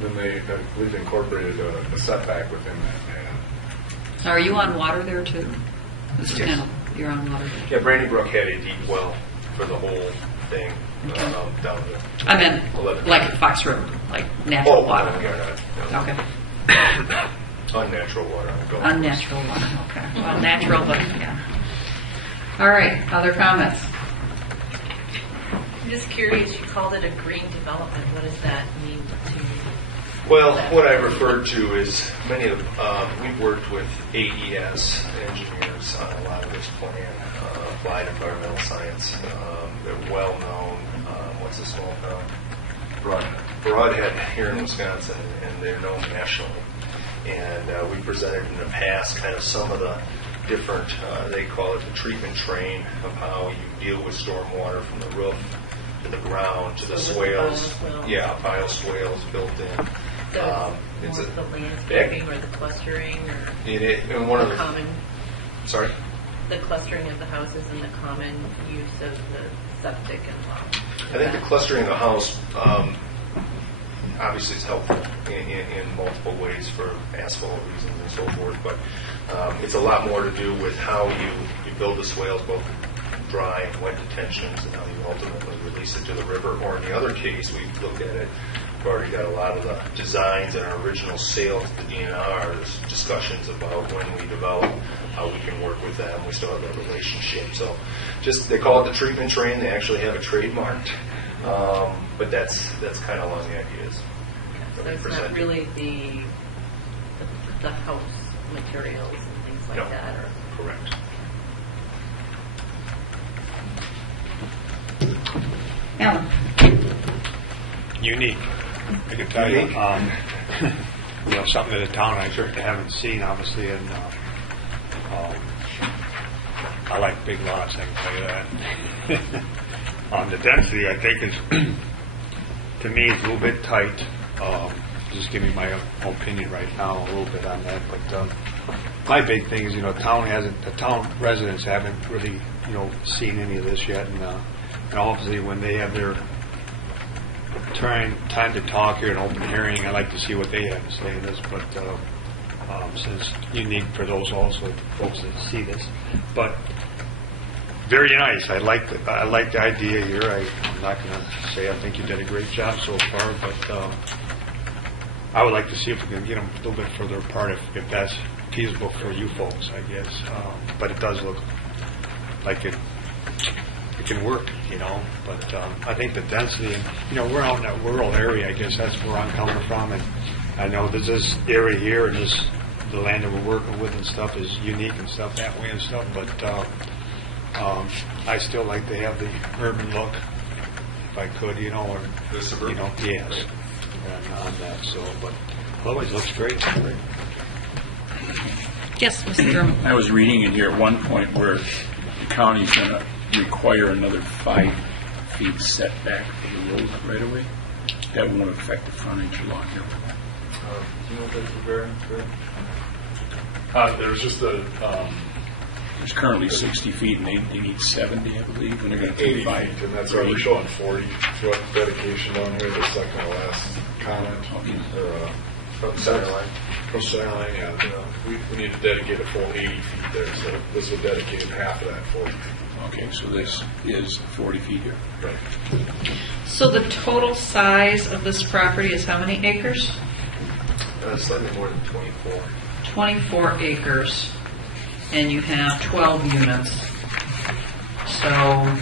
then they, I believe, incorporated a setback within that pad. So are you on water there too? Mr. Kennel, you're on water. Yeah, Brandy Brook had a deep well for the whole thing down there. I meant 11. like Fox River, like natural water. No. Okay. Unnatural water. Unnatural water. Okay. Well, natural, but yeah. All right. Other comments? I'm just curious, you called it a green development. What does that mean to you? Well, what I referred to is many of, we've worked with AES engineers on a lot of this plan, applied environmental science. They're well known. What's the small town? Broadhead here in Wisconsin, and they're known nationally. And we presented in the past kind of some of the different, they call it the treatment train of how you deal with stormwater from the roof to the ground to the swales. Yeah, bioswales built in. It's the landscaping or the clustering or and one of the common. Sorry. The clustering of the houses and the common use of the septic and. I think the clustering of the house obviously is helpful in multiple ways for asphalt reasons and so forth, but it's a lot more to do with how you build the swales, both dry and wet detentions, and how you ultimately release it to the river. Or in the other case, we've looked at it. We've already got a lot of the designs in our original sale to the DNR. There's discussions about when we develop how we can work with them. We still have that relationship. So they call it the treatment train. They actually have it trademarked. But that's kind of along the ideas. So it's not really the house materials and things like that. Or correct. Alan. Unique. I can tell you. Something that the town I certainly haven't seen, obviously, and I like big lots, I can tell you that. The density, I think, is, to me, is a little bit tight. Just give me my opinion right now, a little bit on that. But my big thing is, the town residents haven't really, seen any of this yet, and obviously when they have their time to talk here in open hearing, I like to see what they have to say in this. But since unique for those also folks that see this, but very nice. I like the idea here. I'm not going to say I think you did a great job so far, but I would like to see if we can get them a little bit further apart if that's feasible for you folks, I guess. But it does look like it can work, But I think the density, and we're out in that rural area. I guess that's where I'm coming from, and I know that this area here and the land that we're working with and stuff is unique and stuff that way and stuff. But I still like to have the urban look, if I could, or the suburban. Yes, and on that. So, but otherwise, it looks great. Yes, Mr. German. I was reading in here at one point where the county's going to require another 5 feet setback for the road right away. That won't affect the frontage along here. Do you know what that's very? There's just There's currently 60 feet, and they need 70, I believe, and they're going to 80 take 5. feet, and that's why we're showing 40 foot dedication down here. The second to last comment. From the center line. From center line, yeah. We need to dedicate a full 80 feet there, so this would dedicate half of that 40 feet. Okay, so this is 40 feet here. Right. So the total size of this property is how many acres? Slightly more than 24. 24 acres, and you have 12 units. So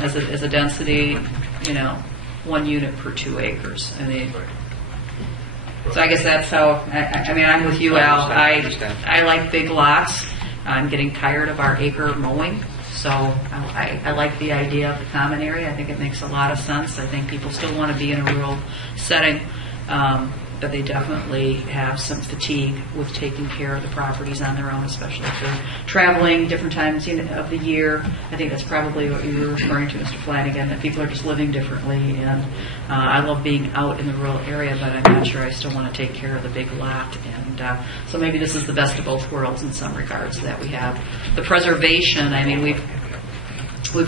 as a density, 1 unit per 2 acres. So I guess that's how. I'm with you, Al. I like big lots. I'm getting tired of our acre mowing. So I like the idea of the common area. I think it makes a lot of sense. I think people still want to be in a rural setting. But but they definitely have some fatigue with taking care of the properties on their own, especially if they're traveling different times of the year. I think that's probably what you were referring to, Mr. Flanagan, that people are just living differently. And I love being out in the rural area, but I'm not sure I still want to take care of the big lot. And so maybe this is the best of both worlds in some regards, that we have the preservation. I mean, we've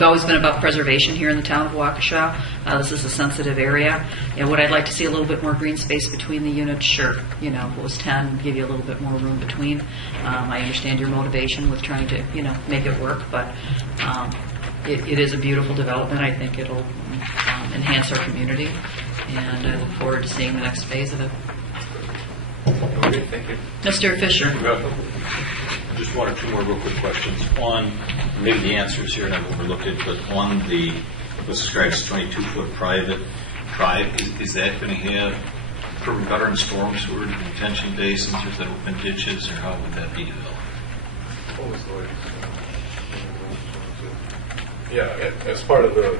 always been about preservation here in the town of Waukesha. This is a sensitive area. And would I like to see a little bit more green space between the units? Sure. You know, if it was 10, give you a little bit more room between. I understand your motivation with trying to, make it work, but it is a beautiful development. I think it'll enhance our community, and I look forward to seeing the next phase of it. Okay, thank you. Mr. Fisher. Just one or two more real quick questions. On, maybe the answer is here and I've overlooked it, but on the, what's described as 22-foot private drive, is that going to have curb and gutter and storm sewer detention basins, or is that open ditches, or how would that be developed? Yeah, as part of the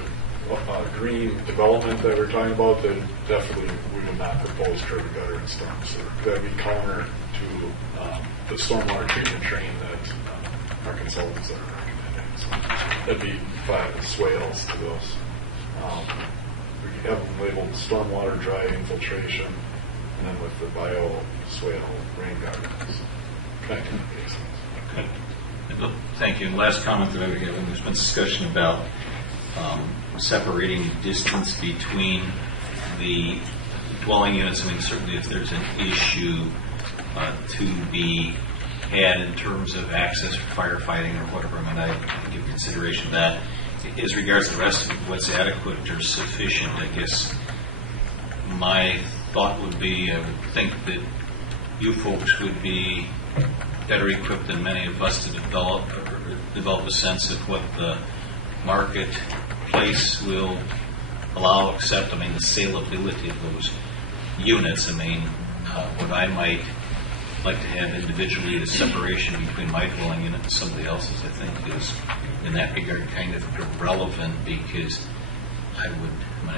green development that we're talking about, then definitely we would not propose curb and gutter and storm sewer. That would be counter to the stormwater treatment train that our consultants are recommending. So that'd be 5 swales to those. We have them labeled stormwater dry infiltration, and then with the bio swale rain gardens connecting the basins. Okay. Thank you. And last comment that I would have, there's been discussion about separating distance between the dwelling units. I mean, certainly if there's an issue to be had in terms of access for firefighting or whatever, I mean, I give consideration to that. As regards the rest of what's adequate or sufficient, I guess my thought would be, I would think that you folks would be better equipped than many of us to develop a sense of what the marketplace will allow, accept. I mean, the saleability of those units. I mean, what I might like to have individually, the separation between my dwelling unit and somebody else's, I think is, in that regard, kind of irrelevant, because I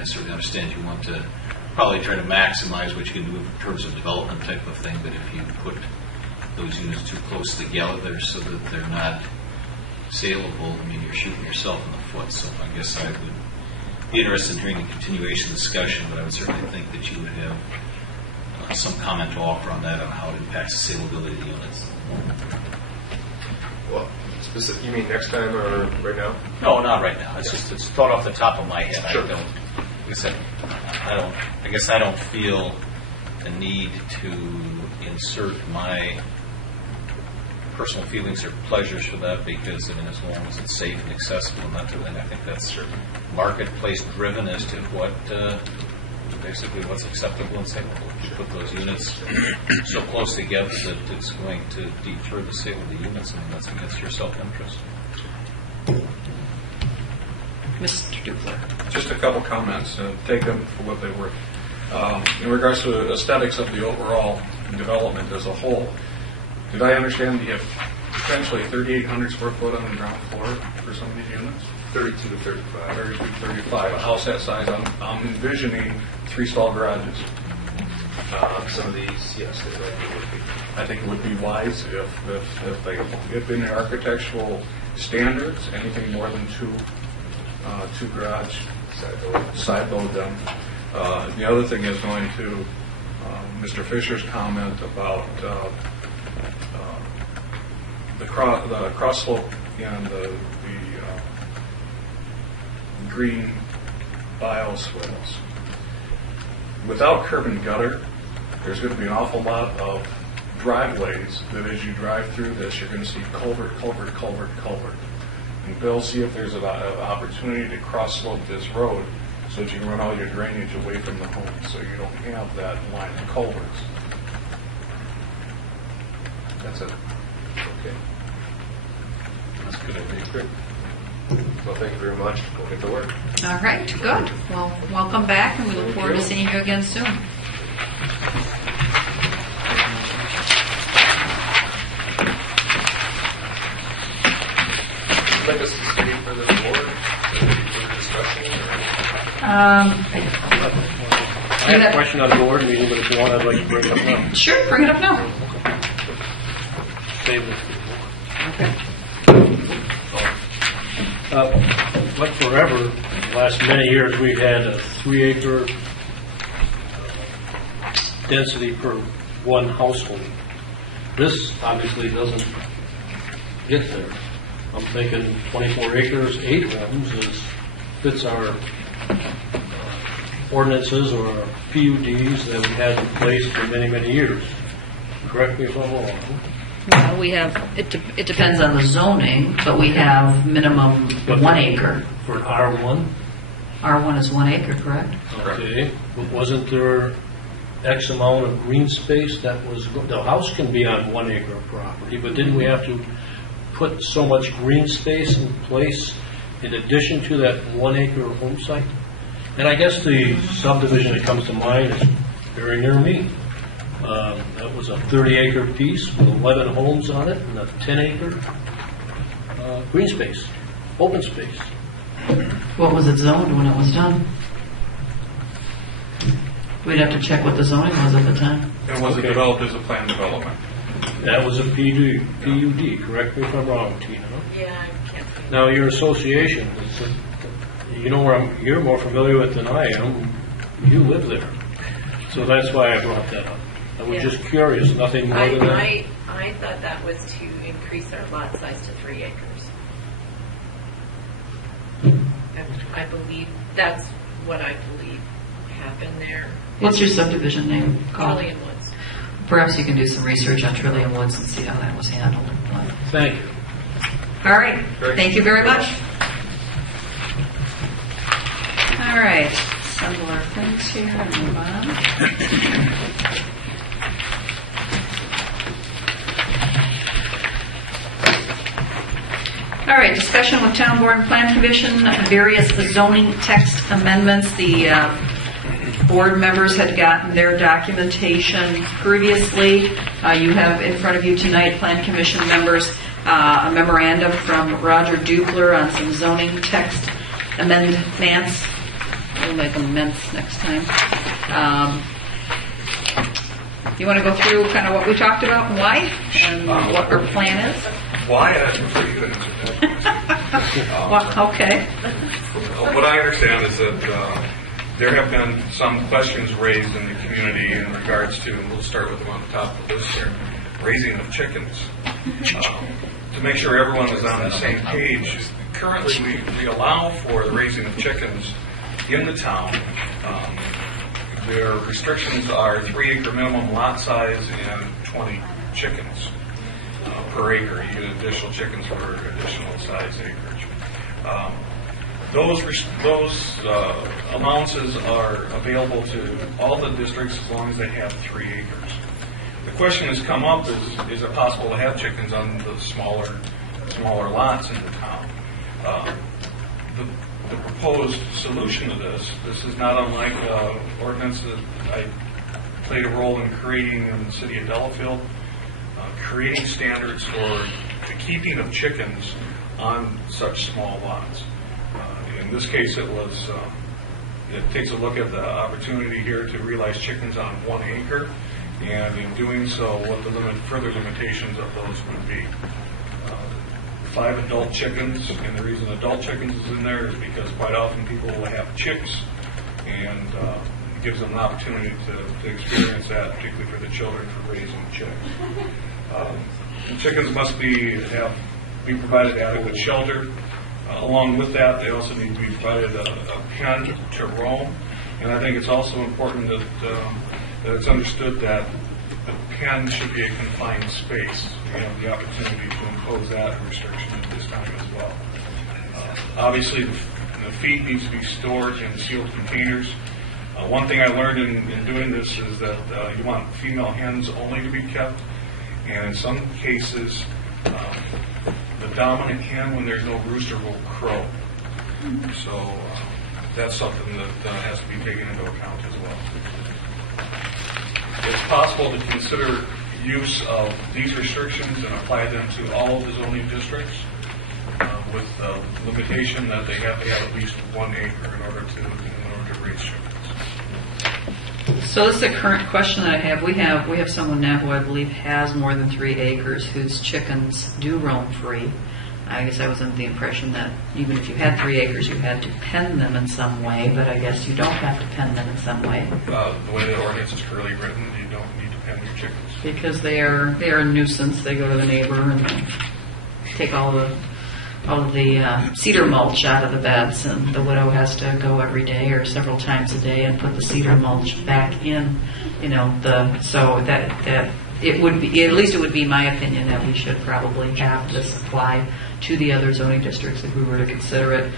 certainly understand you want to probably try to maximize what you can do in terms of development type of thing, but if you put those units too close together so that they're not saleable, I mean, you're shooting yourself in the foot. So I guess I would be interested in hearing a continuation discussion, but I would certainly think that you would have some comment to offer on that, on how it impacts the saleability of the units. Well, you mean next time or right now? No, not right now. It's thought off the top of my head. Sure. I guess I don't feel the need to insert my personal feelings or pleasures for that, because, I mean, as long as it's safe and accessible and that type of thing, I think that's marketplace driven as to what basically what's acceptable and saleable. If you put those units so close together that it's going to deter the sale of the units, I mean, that's against your self-interest. Mr. Dupler. Just a couple comments. Take them for what they're worth. In regards to the aesthetics of the overall development as a whole, did I understand you have potentially 3,800 square foot on the ground floor for some of these units? 32 to 35. 32 to 35. A house that size, I'm envisioning 3 stall garages. Some of these, yes, they would be. I think it would be wise if they, if in the architectural standards, anything more than two garage side load them. The other thing is going to Mr. Fisher's comment about the cross slope and the green bioswales. Without curb and gutter, there's going to be an awful lot of driveways that as you drive through this, you're going to see culvert. And Bill, see if there's an opportunity to cross slope this road so that you can run all your drainage away from the home, so you don't have that line of culverts. That's it. Okay. That's a good idea. Great. Well, thank you very much. We'll get to work. All right, good. Well, welcome back, and we look forward to seeing you again soon. I'd like us to stay for the board, for the discussion. I have a question on the board meeting, but if you want, I'd like to bring it up now. Sure, bring it up now. Save this. Okay. Like forever, the last many years, we've had a 3-acre density per one household. This obviously doesn't get there. I'm thinking 24 acres, 8 homes fits our ordinances or our PUDs that we've had in place for many, many years. Correct me if I'm wrong. Well, we have, it depends on the zoning, but we have minimum 1 acre. For R1? R1 is 1 acre, correct? Okay. But wasn't there X amount of green space that was, the house can be on 1 acre of property, but didn't we have to put so much green space in place in addition to that 1 acre home site? And I guess the subdivision that comes to mind is very near me. That was a 30-acre piece with 11 homes on it and a 10-acre green space, open space. What was it zoned when it was done? We'd have to check what the zoning was at the time. It wasn't developed as a planned development. That was a PUD, correct me if I'm wrong, Tina. Yeah, I can't. Now, your association, you know where you're more familiar with than I am. You live there. So that's why I brought that up. I was just curious, nothing more than that. I thought that was to increase our lot size to 3 acres. I believe, that's what I believe happened there. What's your subdivision name called? Trillium Woods. Perhaps you can do some research on Trillium Woods and see how that was handled. Thank you. All right. Thank you very much. All right. Assemble our things here and move on. All right, discussion with Town Board and Plan Commission, various zoning text amendments. The board members had gotten their documentation previously. You have in front of you tonight, Plan Commission members, a memorandum from Roger Dupler on some zoning text amendments. We'll make them amends next time. You want to go through kind of what we talked about and why, and what our plan is? Why? I prefer you to answer that. Well, okay. What I understand is that there have been some questions raised in the community in regards to, and we'll start with them on the top of the list here, raising of chickens. To make sure everyone is on the same page, currently we allow for the raising of chickens in the town. Their restrictions are 3-acre minimum lot size and 20 chickens per acre. You get additional chickens for additional size acreage. Those allowances are available to all the districts as long as they have 3 acres. The question has come up, is it possible to have chickens on the smaller lots in the town? The proposed solution to this is not unlike ordinance that I played a role in creating in the city of Delafield, creating standards for the keeping of chickens on such small lots. In this case, it takes a look at the opportunity here to realize chickens on 1 acre, and in doing so, what the further limitations of those would be. 5 adult chickens, and the reason adult chickens is in there is because quite often people will have chicks, and it gives them an opportunity to experience that, particularly for the children, for raising chicks. Chickens must be provided adequate shelter. Along with that, they also need to be provided a pen to roam, and I think it's also important that it's understood that the pen should be a confined space. We have the opportunity to impose that restriction at this time as well. Obviously, the feed needs to be stored in sealed containers. One thing I learned in doing this is that you want female hens only to be kept, and in some cases, the dominant hen, when there's no rooster, will crow. So that's something that has to be taken into account as well. It's possible to consider use of these restrictions and apply them to all of the zoning districts with the limitation that they have to have at least 1 acre in order to raise chickens. So this is a current question that I have. We have someone now who I believe has more than 3 acres whose chickens do roam free. I guess I was under the impression that even if you had 3 acres, you had to pen them in some way, but I guess you don't have to pen them in some way. The way the ordinance is currently written, you don't need to pen your chickens. Because they are a nuisance. They go to the neighbor and they take all of the cedar mulch out of the beds, and the widow has to go every day or several times a day and put the cedar mulch back in. So that it would be, at least it would be my opinion, that we should probably have this apply to the other zoning districts if we were to consider it,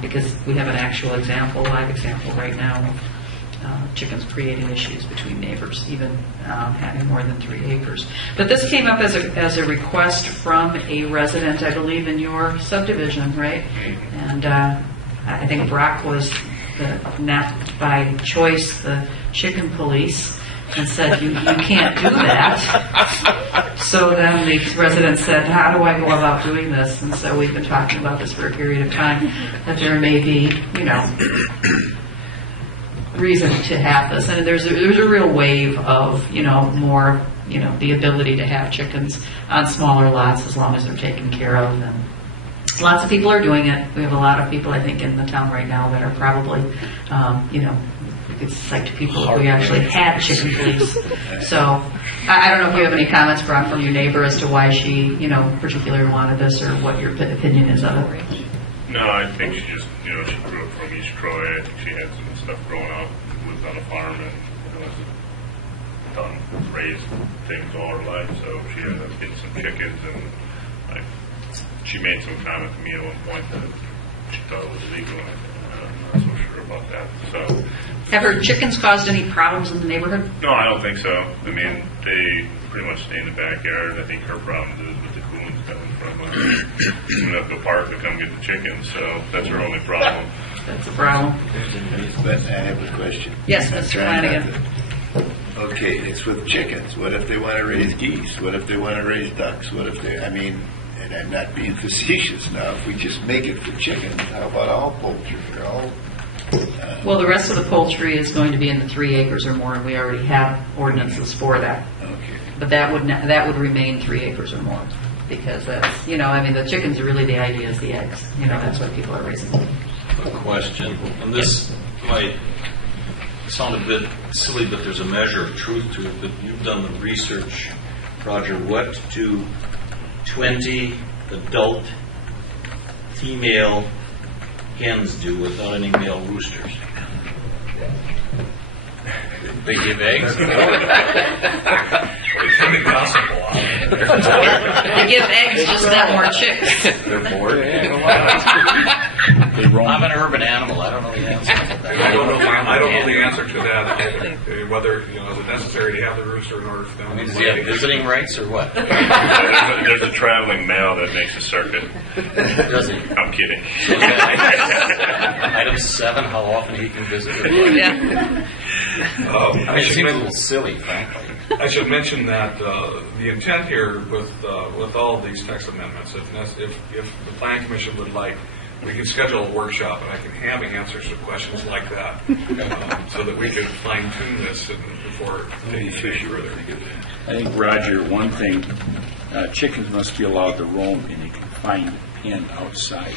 because we have an actual live example right now of chickens creating issues between neighbors, even having more than 3 acres. But this came up as a request from a resident, I believe, in your subdivision, right? And I think Brock was not by choice the chicken police, and said, you can't do that. So then the resident said, how do I go about doing this? And so we've been talking about this for a period of time, that there may be, reason to have this. And there's a real wave of, more, the ability to have chickens on smaller lots as long as they're taken care of. And lots of people are doing it. We have a lot of people, I think, in the town right now that are probably, we could cite people if we actually had chicken police. So I don't know if you have any comments, Brock, from your neighbor as to why she, particularly wanted this, or what your opinion is of it. No, I think she just, she grew up from East Troy. I think she had some stuff growing up, lived on a farm, and raised things all her life. So she ended up getting some chickens, and she made some comment to me at one point that she thought it was illegal. I'm not so sure about that. So, have her chickens caused any problems in the neighborhood? No, I don't think so. I mean, they pretty much stay in the backyard. I think her problem is with the coons coming from the park to come get the chickens. So that's her only problem. That's a problem. But I have a question. Yes, Mr. Flanagan. Okay, it's with chickens. What if they want to raise geese? What if they want to raise ducks? What if they, and I'm not being facetious now, if we just make it for chickens, how about all poultry? Well, the rest of the poultry is going to be in the 3 acres or more, and we already have ordinances for that. Okay. But that would remain 3 acres or more, because that's, the chickens are really, the idea is the eggs. That's what people are raising. A question, and this might sound a bit silly, but there's a measure of truth to it. But you've done the research, Roger. What do 20 adult female hens do without any male roosters? They give eggs. They tend to gossip a lot. They give eggs, just not more chicks. They're bored. I'm an urban animal. I don't know the answer. I don't know the answer to that. Whether is it necessary to have the rooster in order for them? Does he have visiting rights or what? There's a traveling male that makes a circuit. Does he? I'm kidding. Item 7: how often he can visit? Yeah. It seems a little silly, frankly. I should mention that the intent here with all of these text amendments, if the Planning Commission would like, we could schedule a workshop and I can have answers to questions like that, so that we could fine tune this before taking it further. I think, Roger, one thing, chickens must be allowed to roam in a confined pen outside.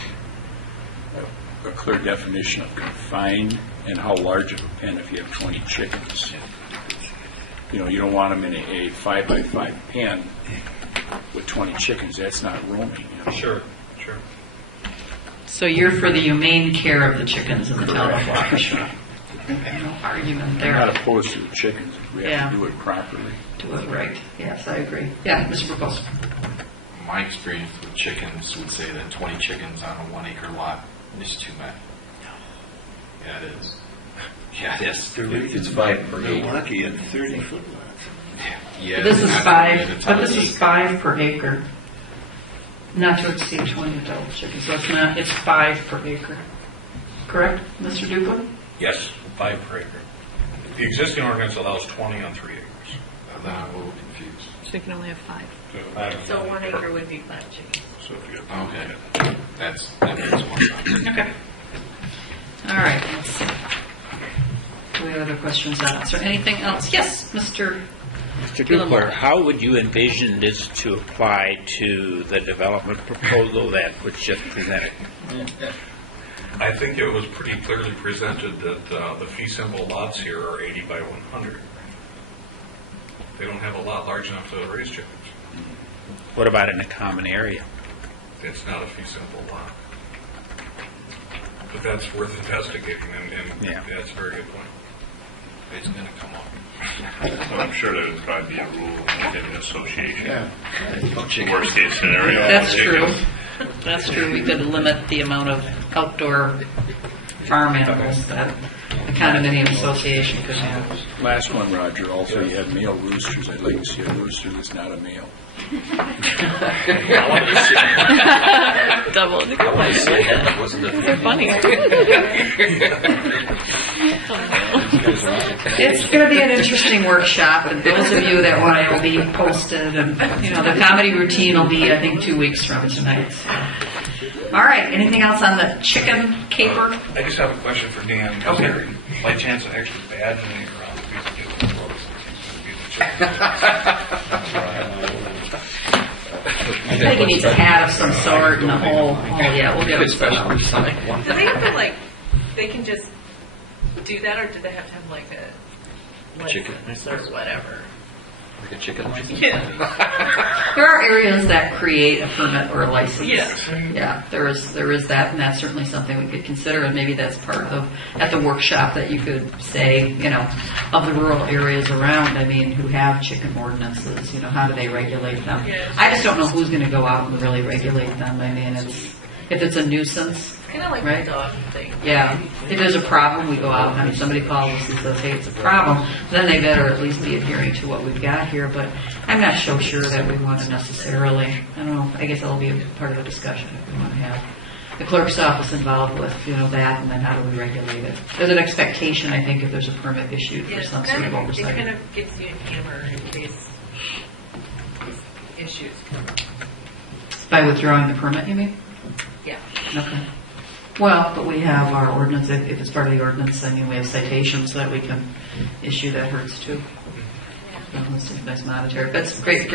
A clear definition of confined and how large of a pen if you have 20 chickens. You don't want them in a 5x5 pen with 20 chickens. That's not roaming. Sure. So you're for the humane care of the chickens in the town of Waukesha. No argument there. I'm not opposed to the chickens if we have to do it properly. Do it right. Yes, I agree. Yeah, Mr. Brookles. My experience with chickens would say that 20 chickens on a 1 acre lot is too many. Yeah, it is. Yeah, it is. It's 5 per Milwaukee and 30-foot lots. Yeah. This is 5, but this is 5 per acre. Not to exceed 20 adult chickens. So it's 5 per acre. Correct, Mr. Duplin? Yes, 5 per acre. The existing ordinance allows 20 on 3 acres. I'm a little confused. So you can only have 5. So 1 acre would be 5 chickens. Okay. That makes more sense. Okay. All right. Let's see. We other questions on it? Is there anything else? Yes, Mr. Mr. Dupler, how would you envision this to apply to the development proposal that was just presented? I think it was pretty clearly presented that the fee simple lots here are 80 by 100. They don't have a lot large enough to raise chickens. What about in a common area? It's not a fee simple lot. But that's worth investigating, and Yeah. that's a very good point. It's going to come up. So I'm sure there would probably be a rule within an association. Yeah. Worst case scenario. That's true. chickens. That's true. We could limit the amount of outdoor farm animals that the condominium association could have. Last one, Roger. Also, you have male roosters. I'd like to see a rooster that's not a male. Double the They're funny. It's going to be an interesting workshop, and those of you that want it will be posted, and the comedy routine will be, I think, 2 weeks from tonight. So. All right. Anything else on the chicken caper? I just have a question for Dan. Is there, by chance, an extra badge around the piece of paper? I think he needs a hat of some sort and a whole. Oh yeah, we'll get a special sign. Do they have to they can just do that, or do they have to have like a Chicken or whatever? Like a chicken license? Yeah. There are areas that create a permit or a license. Yes. Yeah, there is that, and that's certainly something we could consider, and maybe that's part of, at the workshop, that you could say, of the rural areas around, who have chicken ordinances, how do they regulate them? Yes. I just don't know who's going to go out and really regulate them. If it's a nuisance. Kind of like right? the dog thing. Yeah. If there's a problem, we go out. Somebody calls us and says, hey, it's a problem. Then they better at least be adhering to what we've got here. But I'm not so sure that we want to necessarily, I don't know, I guess that'll be a part of the discussion if we want to have the clerk's office involved with, that, and then how do we regulate it. There's an expectation, I think, if there's a permit issued for some sort of It oversight. kind of gets you in hammer in case issues come up. By withdrawing the permit, you mean? Yeah. Okay. Well, but we have our ordinance. If it's part of the ordinance, we have citations that we can issue. That hurts too. It's nice monetary. That's great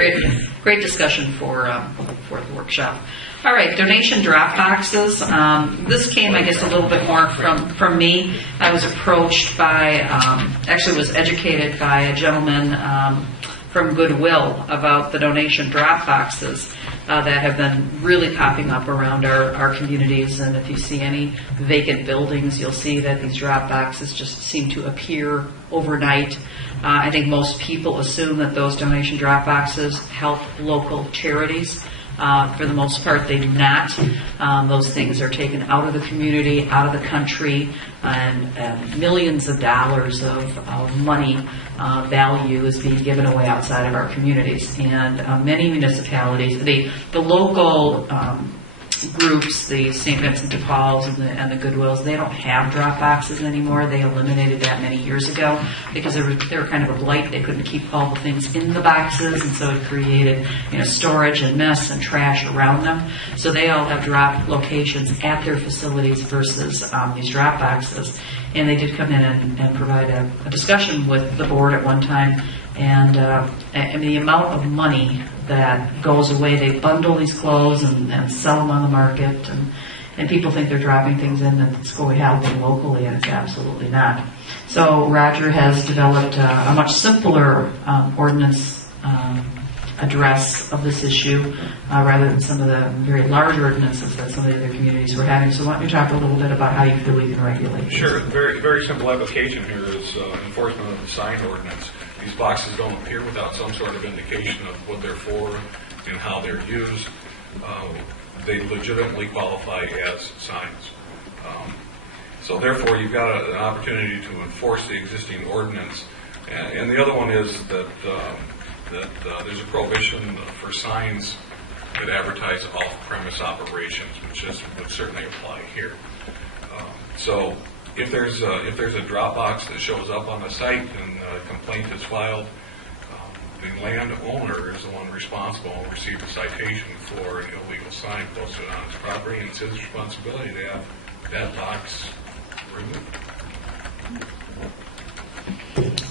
discussion for the workshop. All right, donation drop boxes. This came, I guess, a little bit more from me. I was approached by, actually was educated by a gentleman from Goodwill about the donation drop boxes that have been really popping up around our communities. And if you see any vacant buildings, you'll see that these drop boxes just seem to appear overnight. I think most people assume that those donation drop boxes help local charities. For the most part, they do not. Those things are taken out of the community, out of the country, and millions of dollars of money value is being given away outside of our communities. And many municipalities, the local groups, the St. Vincent de Paul's and the Goodwills, they don't have drop boxes anymore. They eliminated that many years ago because they were kind of a blight. They couldn't keep all the things in the boxes, and so it created storage and mess and trash around them. So they all have drop locations at their facilities versus these drop boxes. And they did come in and provide a discussion with the board at one time. And the amount of money that goes away, they bundle these clothes and sell them on the market, and people think they're dropping things in and it's going out locally, and it's absolutely not. So Roger has developed a much simpler ordinance address of this issue rather than some of the very large ordinances that some of the other communities were having. So why don't you talk a little bit about how you feel we can regulate this? Sure. Very, very simple application here is enforcement of the sign ordinance. These boxes don't appear without some sort of indication of what they're for and how they're used. They legitimately qualify as signs. So therefore, you've got an opportunity to enforce the existing ordinance. And the other one is that there's a prohibition for signs that advertise off-premise operations, which would certainly apply here. So if there's a drop box that shows up on the site and a complaint is filed, the landowner is the one responsible and will receive a citation for an illegal sign posted on his property, and it's his responsibility to have that box removed.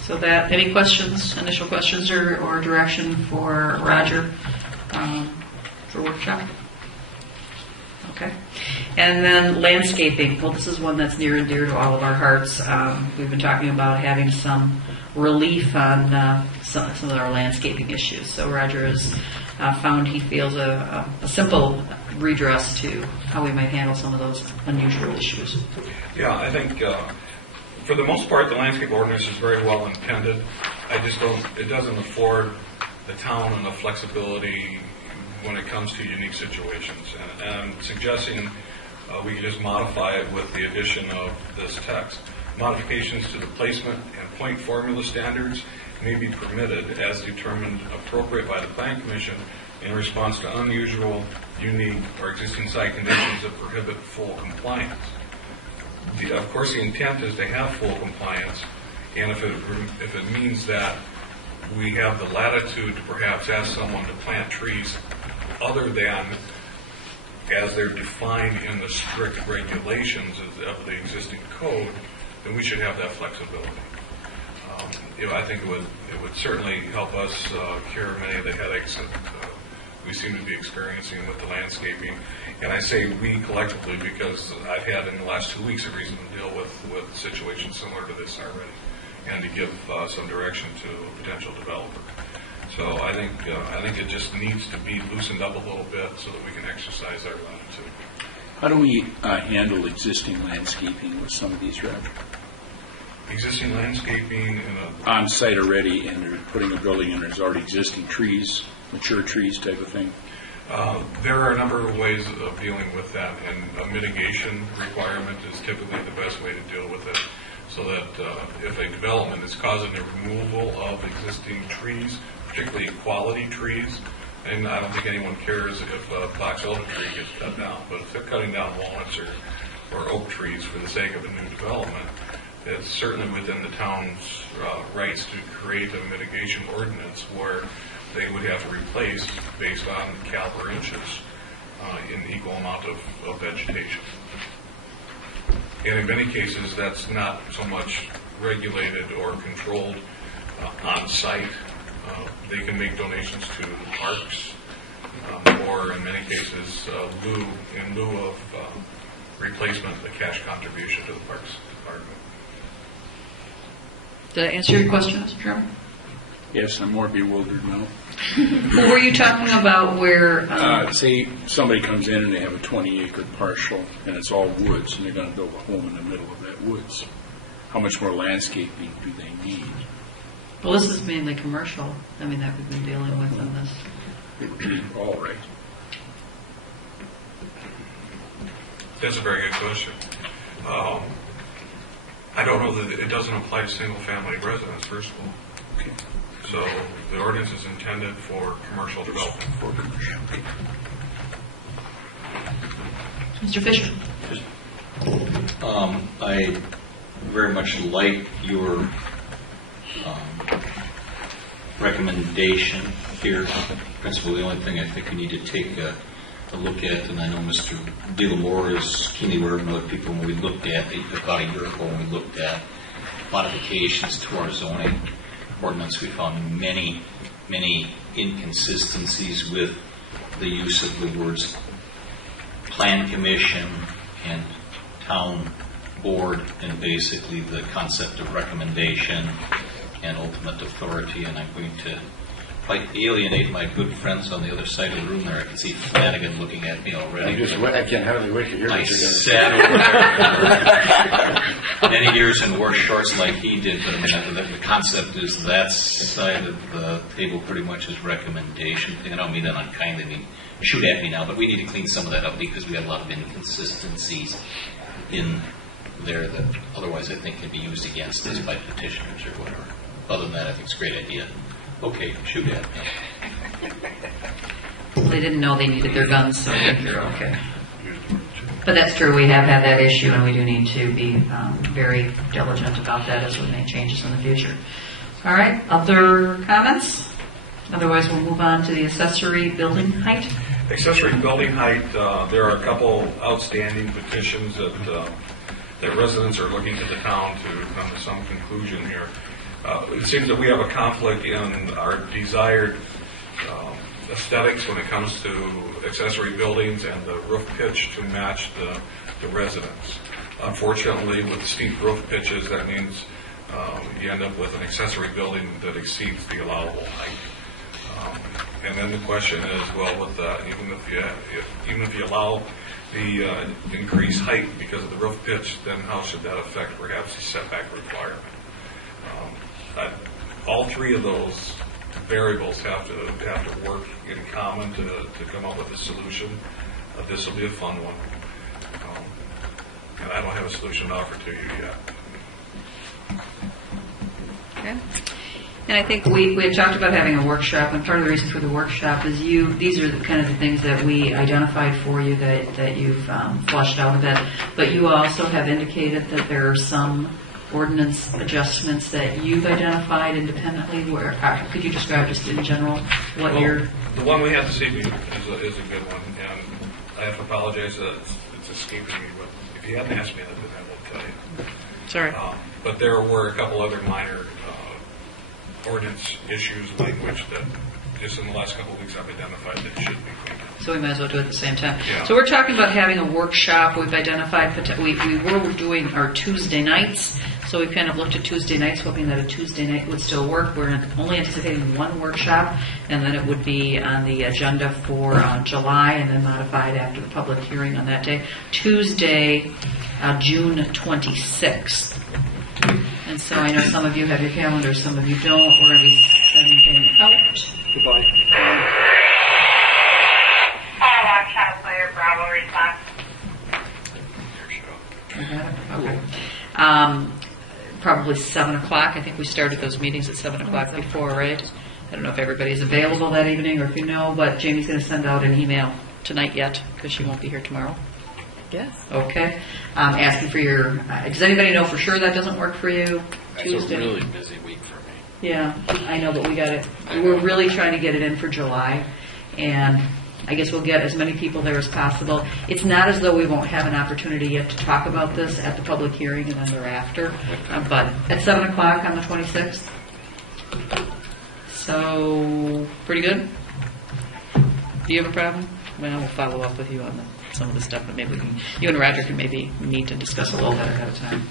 So that, any questions, initial questions or direction for Roger for workshop? Okay. And then landscaping. Well, this is one that's near and dear to all of our hearts. We've been talking about having some relief on some of our landscaping issues. So Roger has found he feels a simple redress to how we might handle some of those unusual issues. Yeah, I think for the most part, the landscape ordinance is very well intended. It doesn't afford the town and the flexibility when it comes to unique situations. And I'm suggesting we can just modify it with the addition of this text. Modifications to the placement and point formula standards may be permitted as determined appropriate by the Plan Commission in response to unusual, unique, or existing site conditions that prohibit full compliance. Of course, the intent is to have full compliance, and if it means that we have the latitude to perhaps ask someone to plant trees other than as they're defined in the strict regulations of the existing code, then we should have that flexibility. I think it would certainly help us cure many of the headaches that we seem to be experiencing with the landscaping. And I say we collectively because I've had in the last 2 weeks a reason to deal with situations similar to this already, and to give some direction to a potential developer. So I think it just needs to be loosened up a little bit so that we can exercise our latitude. How do we handle existing landscaping with some of these, Roger? Existing landscaping on site already, and they're putting a building in. There's already existing trees, mature trees type of thing. There are a number of ways of dealing with that, and a mitigation requirement is typically the best way to deal with it. So that if a development is causing the removal of existing trees, particularly quality trees, and I don't think anyone cares if a box elder tree gets cut down, but if they're cutting down walnuts or oak trees for the sake of a new development, it's certainly within the town's rights to create a mitigation ordinance where they would have to replace based on caliber inches in equal amount of vegetation. And in many cases, that's not so much regulated or controlled on site. They can make donations to parks, or in many cases, in lieu of replacement, a cash contribution to the parks department. Did I answer your question, Mr. Chairman? Yes, I'm more bewildered now. What were you talking about where... say somebody comes in and they have a 20-acre parcel and it's all woods and they're going to build a home in the middle of that woods. How much more landscaping do they need? Well, this is mainly commercial. I mean, that we've been dealing with in this. All right. That's a very good question. I don't know that it doesn't apply to single-family residents, first of all. Okay. So the ordinance is intended for commercial development. For commercial. Okay. Mr. Fisher. I very much like your recommendation here. Principally, the only thing I think we need to take a look at, and I know Mr. DeLamore is keenly aware of other people when we looked at, about a year ago when we looked at modifications to our zoning ordinance, we found many inconsistencies with the use of the words Plan Commission and Town Board, and basically the concept of recommendation and ultimate authority. And I'm going to alienate my good friends on the other side of the room there. I can see Flanagan looking at me already. I can hardly wait to hear what you're going to say. I sat over there many years and wore shorts like he did, but I mean, the concept is that side of the table pretty much is recommendation. I don't mean that unkindly. I mean, shoot at me now, but we need to clean some of that up because we have a lot of inconsistencies in there that otherwise I think can be used against us by petitioners or whatever. Other than that, I think it's a great idea. Okay, shoot at me. They didn't know they needed their guns, so I think you're okay. But that's true. We have had that issue, and we do need to be very diligent about that as we make changes in the future. All right. Other comments? Otherwise, we'll move on to the accessory building height. Accessory building height, there are a couple outstanding petitions that residents are looking to the town to come to some conclusion here. It seems that we have a conflict in our desired aesthetics when it comes to accessory buildings and the roof pitch to match the residence. Unfortunately, with steep roof pitches, that means you end up with an accessory building that exceeds the allowable height. And then the question is, well, with even if you allow the increased height because of the roof pitch, then how should that affect perhaps the setback requirement? All three of those variables have to work in common to come up with a solution. This will be a fun one, and I don't have a solution to offer to you yet. Okay. And I think we had talked about having a workshop, and part of the reason for the workshop is these are the kind of the things that we identified for you that you've fleshed out a bit. But you also have indicated that there are some ordinance adjustments that you've identified independently. Where could you describe just in general what you're... The one we have this evening is a good one, and I have to apologize that it's escaping me, but if you hadn't asked me that, then I will tell you. Sorry. But there were a couple other minor ordinance issues, language that just in the last couple of weeks I've identified that should be cleaned up. So we might as well do it at the same time. Yeah. So we're talking about having a workshop. We've identified, we were doing our Tuesday nights. So we kind of looked at Tuesday nights, hoping that a Tuesday night would still work. We're only anticipating one workshop, and then it would be on the agenda for July, and then modified after the public hearing on that day. Tuesday, June 26th. And so I know some of you have your calendars, some of you don't. We're going to be sending things out. Goodbye. Watch player Bravo response. Okay. Probably 7 o'clock. I think we started those meetings at 7 o'clock before, right? I don't know if everybody's available that evening or if you know, but Jamie's going to send out an email tonight yet because she won't be here tomorrow. Yes. Okay. Asking for your... does anybody know for sure that doesn't work for you? Tuesday? It's a really busy week for me. Yeah, I know, but we got it. We're really trying to get it in for July, and I guess we'll get as many people there as possible. It's not as though we won't have an opportunity yet to talk about this at the public hearing and then thereafter, but at 7 o'clock on the 26th. So, pretty good? Do you have a problem? Well, we'll follow up with you on some of the stuff, but maybe you and Roger can maybe meet and discuss a little bit ahead of time.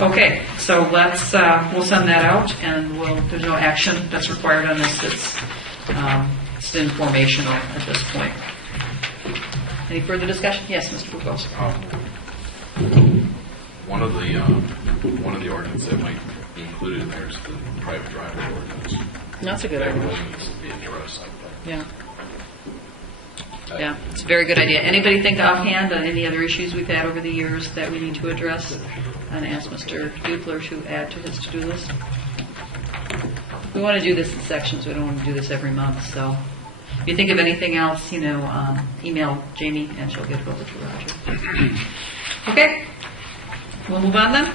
Okay, so let's we'll send that out, and there's no action that's required on this. It's informational at this point. Any further discussion? Yes, Mr. Bukos. One of the ordinances that might be included in there is the private driveway ordinance. That's a good idea. That needs to be addressed. Yeah. Yeah, it's a very good idea. Anybody think offhand on any other issues we've had over the years that we need to address? And ask Mr. Dupler to add to his to-do list. We want to do this in sections. We don't want to do this every month. So if you think of anything else, email Jamie and she'll get it over to Roger. Okay, we'll move on then.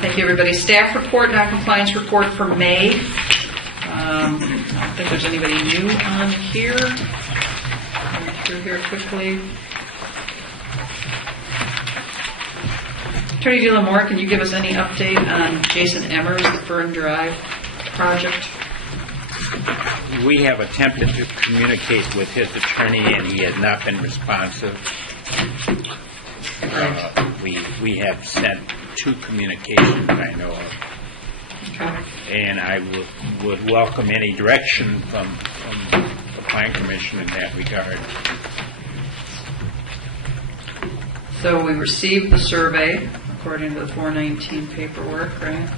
Thank you, everybody. Staff report, non-compliance report for May. I don't think there's anybody new on here. Going through here quickly. Attorney De La Moore, can you give us any update on Jason Emmers, the Fern Drive project? We have attempted to communicate with his attorney, and he has not been responsive. We have sent 2 communications I know of. Okay. And I would welcome any direction from the Plan Commission in that regard. So we received the survey according to the 419 paperwork, right?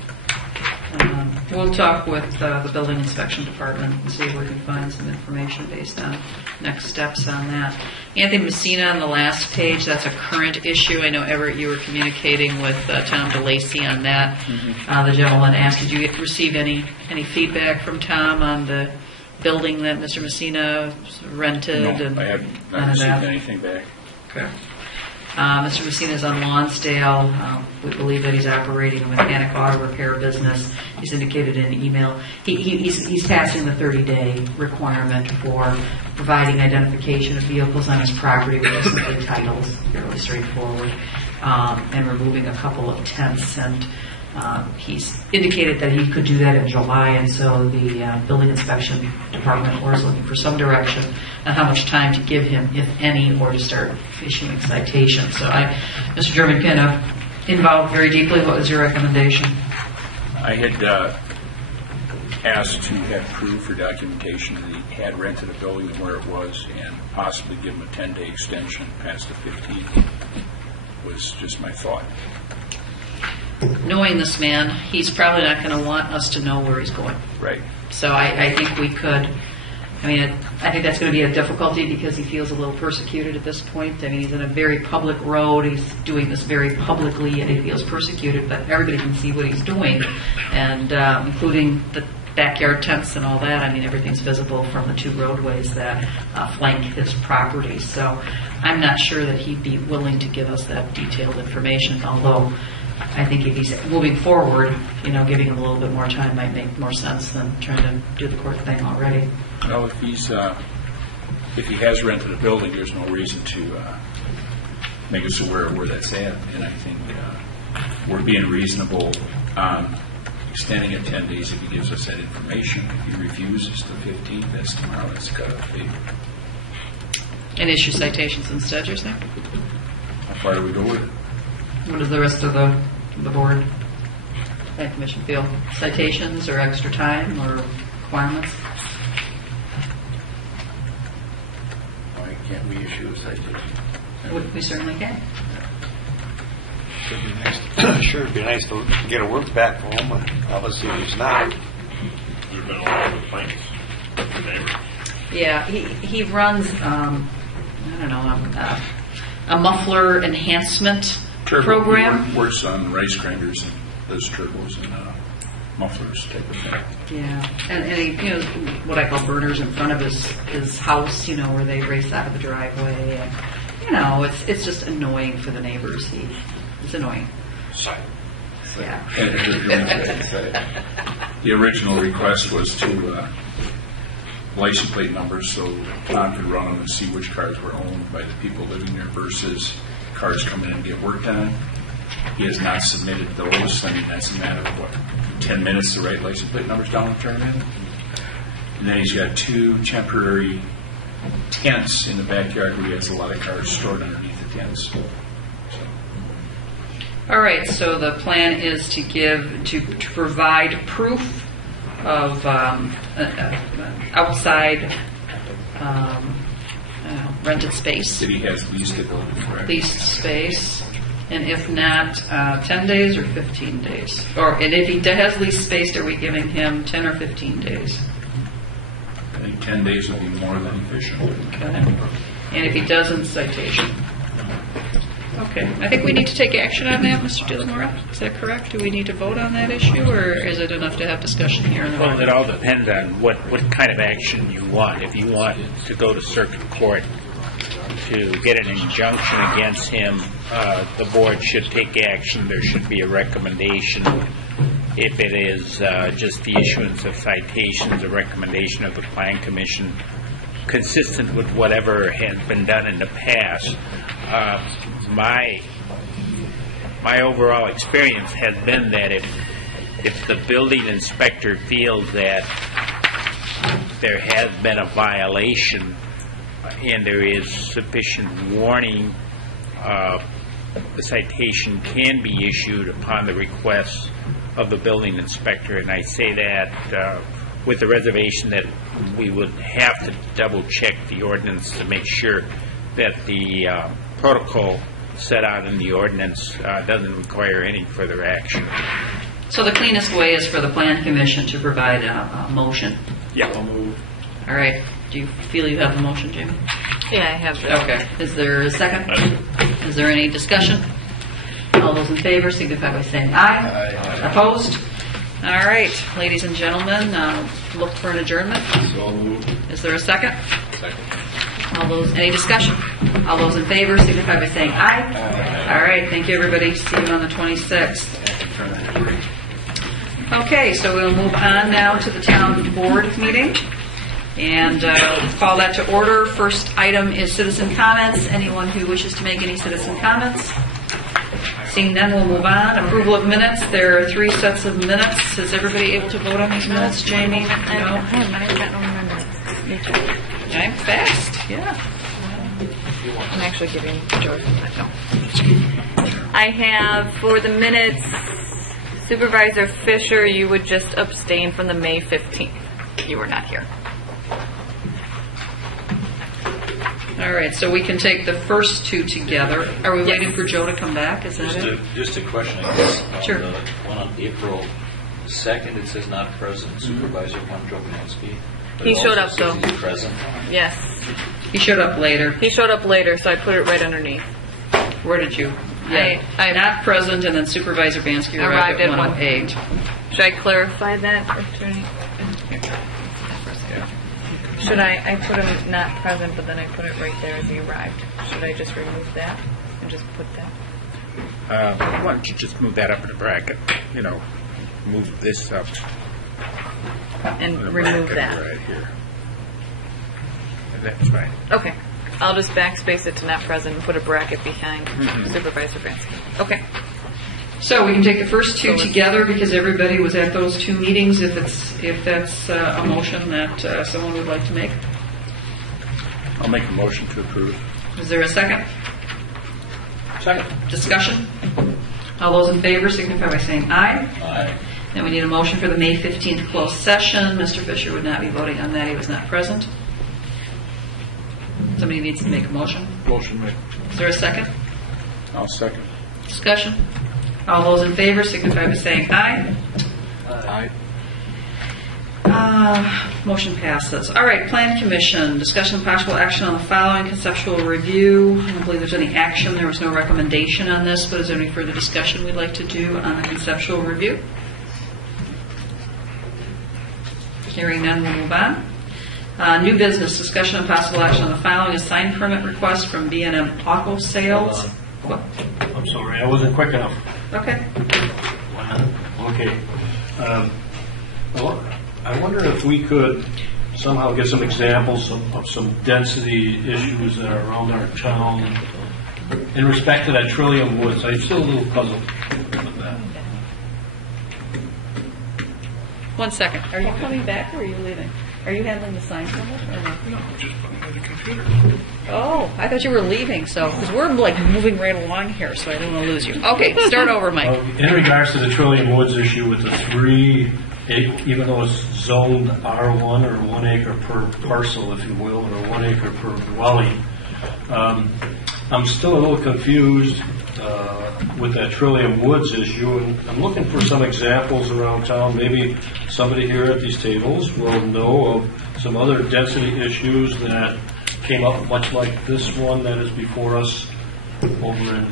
We'll talk with the building inspection department and see if we can find some information based on next steps on that. Anthony Messina on the last page, that's a current issue. I know, Everett, you were communicating with Tom DeLacy on that. Mm-hmm. The gentleman asked, did you receive any feedback from Tom on the building that Mr. Messina rented? No, I haven't received anything back. Okay. Mr. Messina is on Lonsdale. We believe that he's operating a mechanic auto repair business. He's indicated in an email. He's passing the 30-day requirement for providing identification of vehicles on his property with simply titles, fairly straightforward, and removing a couple of tents and He's indicated that he could do that in July, and so the building inspection department is looking for some direction on how much time to give him, if any, or to start issuing citations. So Mr. German, kind of involved very deeply. What was your recommendation? I had asked to have proof or documentation that he had rented a building where it was and possibly give him a 10-day extension past the 15th was just my thought. Knowing this man, he's probably not going to want us to know where he's going. Right. So I think we could, I think that's going to be a difficulty because he feels a little persecuted at this point. I mean, he's in a very public road. He's doing this very publicly, and he feels persecuted, but everybody can see what he's doing, and including the backyard tents and all that. I mean, everything's visible from the two roadways that flank his property. So I'm not sure that he'd be willing to give us that detailed information, although I think if he's moving forward, giving him a little bit more time might make more sense than trying to do the court thing already. Well, if he has rented a building, there's no reason to make us aware of where that's at. And I think we're being reasonable on extending it 10 days if he gives us that information. If he refuses the 15th, that's tomorrow. That's cut off date. And issue citations instead, you're saying? How far do we go with it? What does the rest of the board and commission feel? Citations or extra time or requirements? Why can't we issue a citation? We certainly can. It'd be nice. Sure, it'd be nice to get a work back from him, but obviously he's not. There's been a lot of complaints from neighbors. Yeah, he runs, I don't know, a muffler enhancement program. He works on rice grinders and those turbos and mufflers type of thing. Yeah, and he, what I call burners in front of his house, where they race out of the driveway. And, it's just annoying for the neighbors. It's annoying. Yeah. The original request was to license plate numbers so Tom could run them and see which cars were owned by the people living there versus cars coming in and get worked on. He has not submitted those. I mean, that's a matter of 10 minutes to write license plate numbers down and turn them in. And then he's got 2 temporary tents in the backyard where he has a lot of cars stored underneath the tents. All right, so the plan is to provide proof of outside rented space. That he has leased the building, correct? Leased space, and if not, 10 days or 15 days? And if he has leased space, are we giving him 10 or 15 days? I think 10 days would be more than efficient. Okay. And if he doesn't, citation. Okay. I think we need to take action on that, Mr. De La Mora. Is that correct? Do we need to vote on that issue, or is it enough to have discussion here in the room? Well, it all depends on what kind of action you want. If you want to go to circuit court to get an injunction against him, the board should take action. There should be a recommendation. If it is just the issuance of citations, a recommendation of the Plan Commission, consistent with whatever has been done in the past. My overall experience has been that if the building inspector feels that there has been a violation and there is sufficient warning, the citation can be issued upon the request of the building inspector. And I say that with the reservation that we would have to double check the ordinance to make sure that the protocol set out in the ordinance doesn't require any further action. So the cleanest way is for the Plan Commission to provide a motion. Yeah, I'll move. All right. Do you feel you have the motion, Jamie? Yeah, I have that. Okay. Is there a second? Is there any discussion? All those in favor signify by saying aye. Aye. Opposed? All right, ladies and gentlemen, look for an adjournment. So moved. Is there a second? Second. Any discussion? All those in favor signify by saying aye. All right, thank you, everybody. See you on the 26th. Okay, so we'll move on now to the town board meeting. And call that to order. First item is citizen comments. Anyone who wishes to make any citizen comments? Seeing none, we'll move on. Approval of minutes. There are 3 sets of minutes. Is everybody able to vote on these minutes, Jamie? No? I'm fast, yeah. I'm actually giving George no. I have for the minutes, Supervisor Fisher, you would just abstain from the May 15th. You were not here. All right, so we can take the first 2 together. Are we waiting for Joe to come back? Is that it? Just a question, I guess. Sure. On the one on April 2nd, it says not present, Supervisor Von Drobianski. But He it showed also up, says though. he's present. Yes. He showed up later. He showed up later, so I put it right underneath. Where did you? I not present, and then Supervisor Bansky arrived at 1:08. Should I clarify that? Attorney? Should I put him not present, but then I put it right there as he arrived. Should I just remove that and just put that? Why don't you just move that up in the bracket? You know, move this up. And in the remove bracket that. right here. And that's fine. Okay. I'll just backspace it to not present and put a bracket behind Supervisor Bansky. Okay. So we can take the first 2 together because everybody was at those 2 meetings. If that's a motion that someone would like to make, I'll make a motion to approve. is there a second? Second. Discussion. All those in favor signify by saying aye. Aye. Then we need a motion for the May 15th closed session. Mr. Fisher would not be voting on that. He was not present. Somebody needs to make a motion. Motion made. Is there a second? I'll second. Discussion. All those in favor signify by saying aye. Aye. Motion passes. All right, Plan Commission, discussion of possible action on the following conceptual review. I don't believe there's any action. There was no recommendation on this, but is there any further discussion we'd like to do on the conceptual review? Hearing none, we'll move on. New business, discussion of possible action on the following: a sign permit request from B&M Auto Sales. What? I'm sorry, I wasn't quick enough. Okay. Okay. I wonder if we could somehow get some examples of some density issues that are around our town in respect to that Trillium Woods. I'm still a little puzzled with that. 1 second. Are you coming back or are you leaving? Are you handling the sign permit or no? No, just putting it on the computer. Oh, I thought you were leaving, so, because we're like moving right along here, so I didn't want to lose you. Okay, start over, Mike. In regards to the Trillium Woods issue with the 3 even though it's zoned R1 or 1 acre per parcel, if you will, or 1 acre per dwelling, I'm still a little confused with that Trillium Woods issue, and I'm looking for some examples around town. Maybe somebody here at these tables will know of some other density issues that came up much like this one that is before us over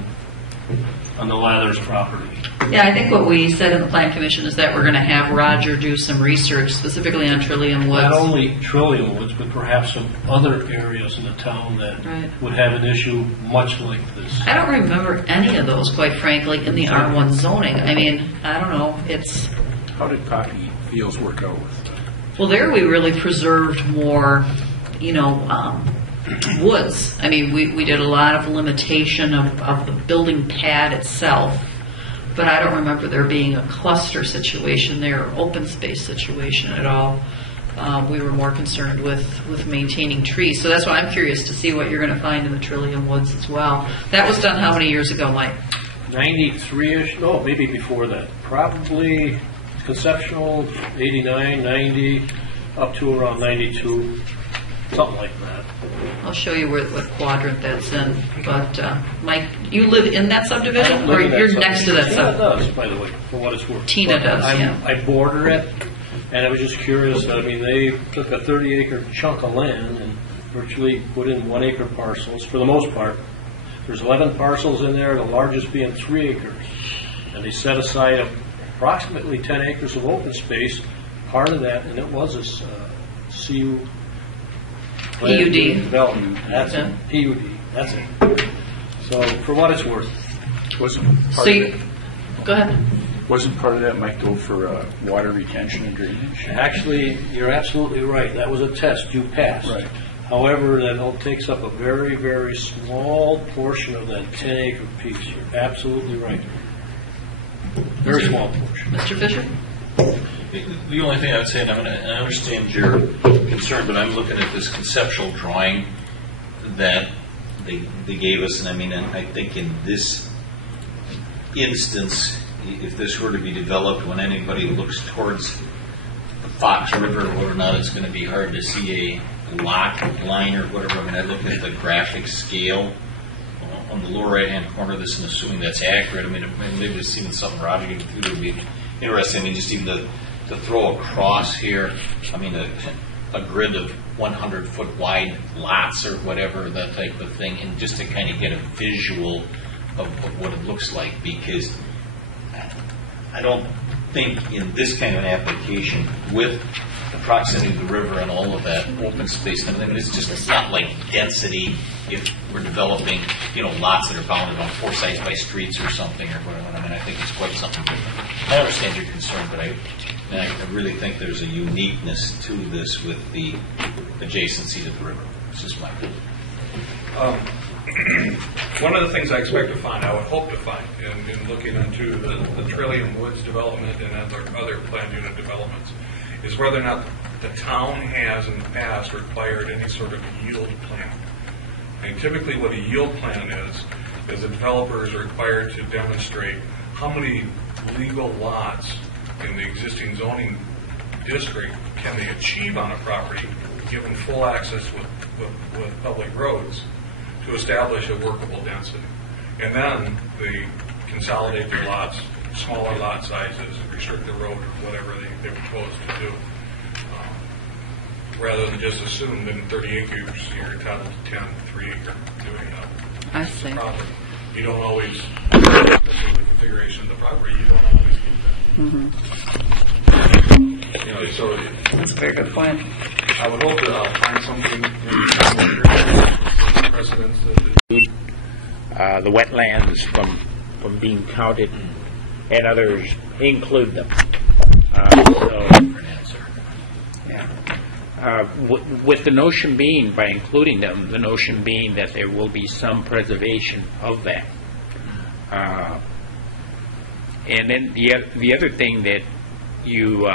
on the Lathers property. Yeah, I think what we said in the Plan Commission is that we're going to have Roger do some research specifically on Trillium Woods. Not only Trillium Woods, but perhaps some other areas in the town that would have an issue much like this. I don't remember any of those, quite frankly, in the R1 zoning. I mean, I don't know. It's How did Poppy Fields work out with that? well, there we really preserved more, woods. I mean, we did a lot of limitation of the building pad itself, but I don't remember there being a cluster situation there, or open space situation at all. We were more concerned with maintaining trees. So that's why I'm curious to see what you're going to find in the Trillium Woods as well. That was done how many years ago, Mike? 93-ish, no, maybe before that. Probably conceptual, 89, 90, up to around 92, something like that. I'll show you what quadrant that's in. But, Mike, you live in that subdivision, or you're next to that Tina subdivision? does, by the way, for what it's worth. Tina But does, yeah. I border it, and I was just curious. I mean, they took a 30-acre chunk of land and virtually put in 1 acre parcels, for the most part. There's 11 parcels in there, the largest being 3 acres. And they set aside approximately 10 acres of open space, part of that, and it was a CU PUD. development. That's it. PUD. That's it. So, for what it's worth. Go ahead. Wasn't part of that, Mike, though, for water retention and drainage? Actually, you're absolutely right. That was a test you passed. Right. However, that all takes up a very, very small portion of that 10-acre piece. You're absolutely right. Very small portion. Mr. Fisher? The only thing I would say, and I understand your concern, but I'm looking at this conceptual drawing that they gave us, and I think in this instance, if this were to be developed, when anybody looks towards the Fox River, whether or not it's going to be hard to see a lot line or whatever. I look at the graphic scale on the lower right-hand corner of this and assuming that's accurate. Maybe just even something Roger gave through would be interesting. Just even to throw across here, a grid of 100-foot wide lots or whatever, that type of thing, and just to kind of get a visual of what it looks like, because I don't think in this kind of an application with the proximity to the river and all of that open space, it's not like density if we're developing, lots that are bounded on 4 sides by streets or something or whatever. I think it's quite something different. I understand your concern, but I really think there's a uniqueness to this with the adjacency to the river. It's just my opinion. One of the things I expect to find, I would hope to find, in looking into the Trillium Woods development and other planned unit developments, is whether or not the town has in the past required any sort of yield plan. Typically what a yield plan is the developer is required to demonstrate how many legal lots in the existing zoning district can they achieve on a property given full access with public roads to establish a workable density. And then they consolidate the lots, smaller lot sizes, restrict the road or whatever they propose to do. Rather than just assume that in 30 acres you're entitled to 10 3-acre doing I see. property. You don't always, the configuration of the property, you don't always do that. So that's a very good point. I would hope to find something in precedents that the wetlands from being counted, and others include them. With the notion being, by including them, the notion being that there will be some preservation of that. And then the other thing that you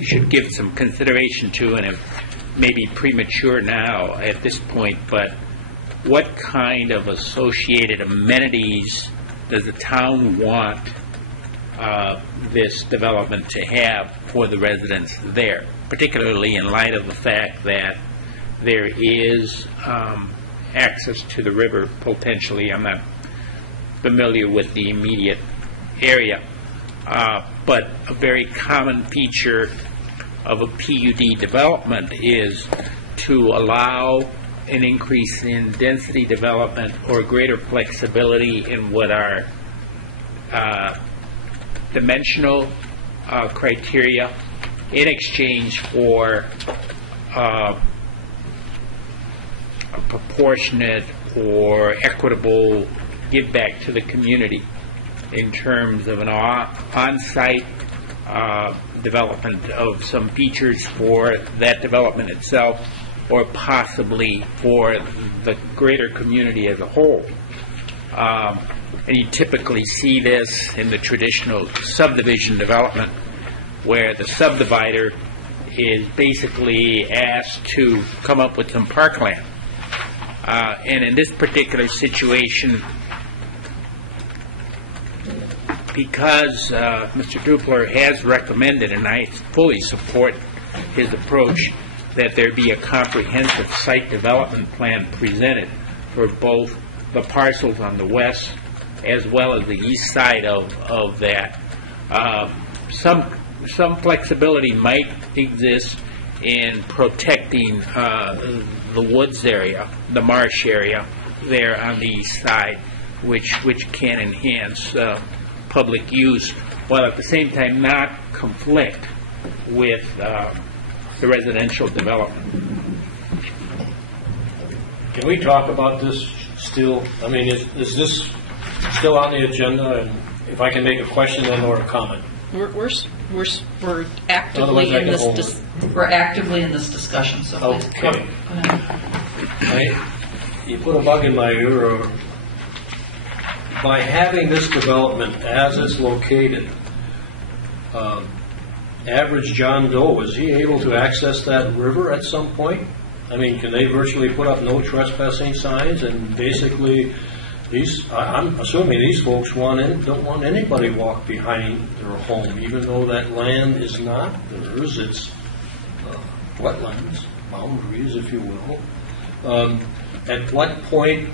should give some consideration to, and it may be premature now at this point, but what kind of associated amenities does the town want this development to have for the residents there, particularly in light of the fact that there is access to the river potentially. I'm not familiar with the immediate area, but a very common feature of a PUD development is to allow an increase in density development or greater flexibility in what are dimensional criteria in exchange for a proportionate or equitable give back to the community in terms of an on-site development of some features for that development itself, or possibly for the greater community as a whole. And you typically see this in the traditional subdivision development, where the subdivider is basically asked to come up with some parkland. And in this particular situation, because Mr. Dupler has recommended, and I fully support his approach, that there be a comprehensive site development plan presented for both the parcels on the west as well as the east side of that. Some flexibility might exist in protecting the woods area, the marsh area there on the east side, which can enhance public use, while at the same time not conflict with the residential development. Can we talk about this still? I mean, is this still on the agenda? And if I can make a question then or a comment. We're actively in this We're actively in this discussion, so please. Okay. Go ahead. You put a bug in my ear. By having this development as it's located, average John Doe, is he able to access that river at some point? I mean, can they virtually put up no trespassing signs and basically I'm assuming these folks don't want anybody walk behind their home, even though that land is not theirs, it's wetlands, boundaries, if you will. At what point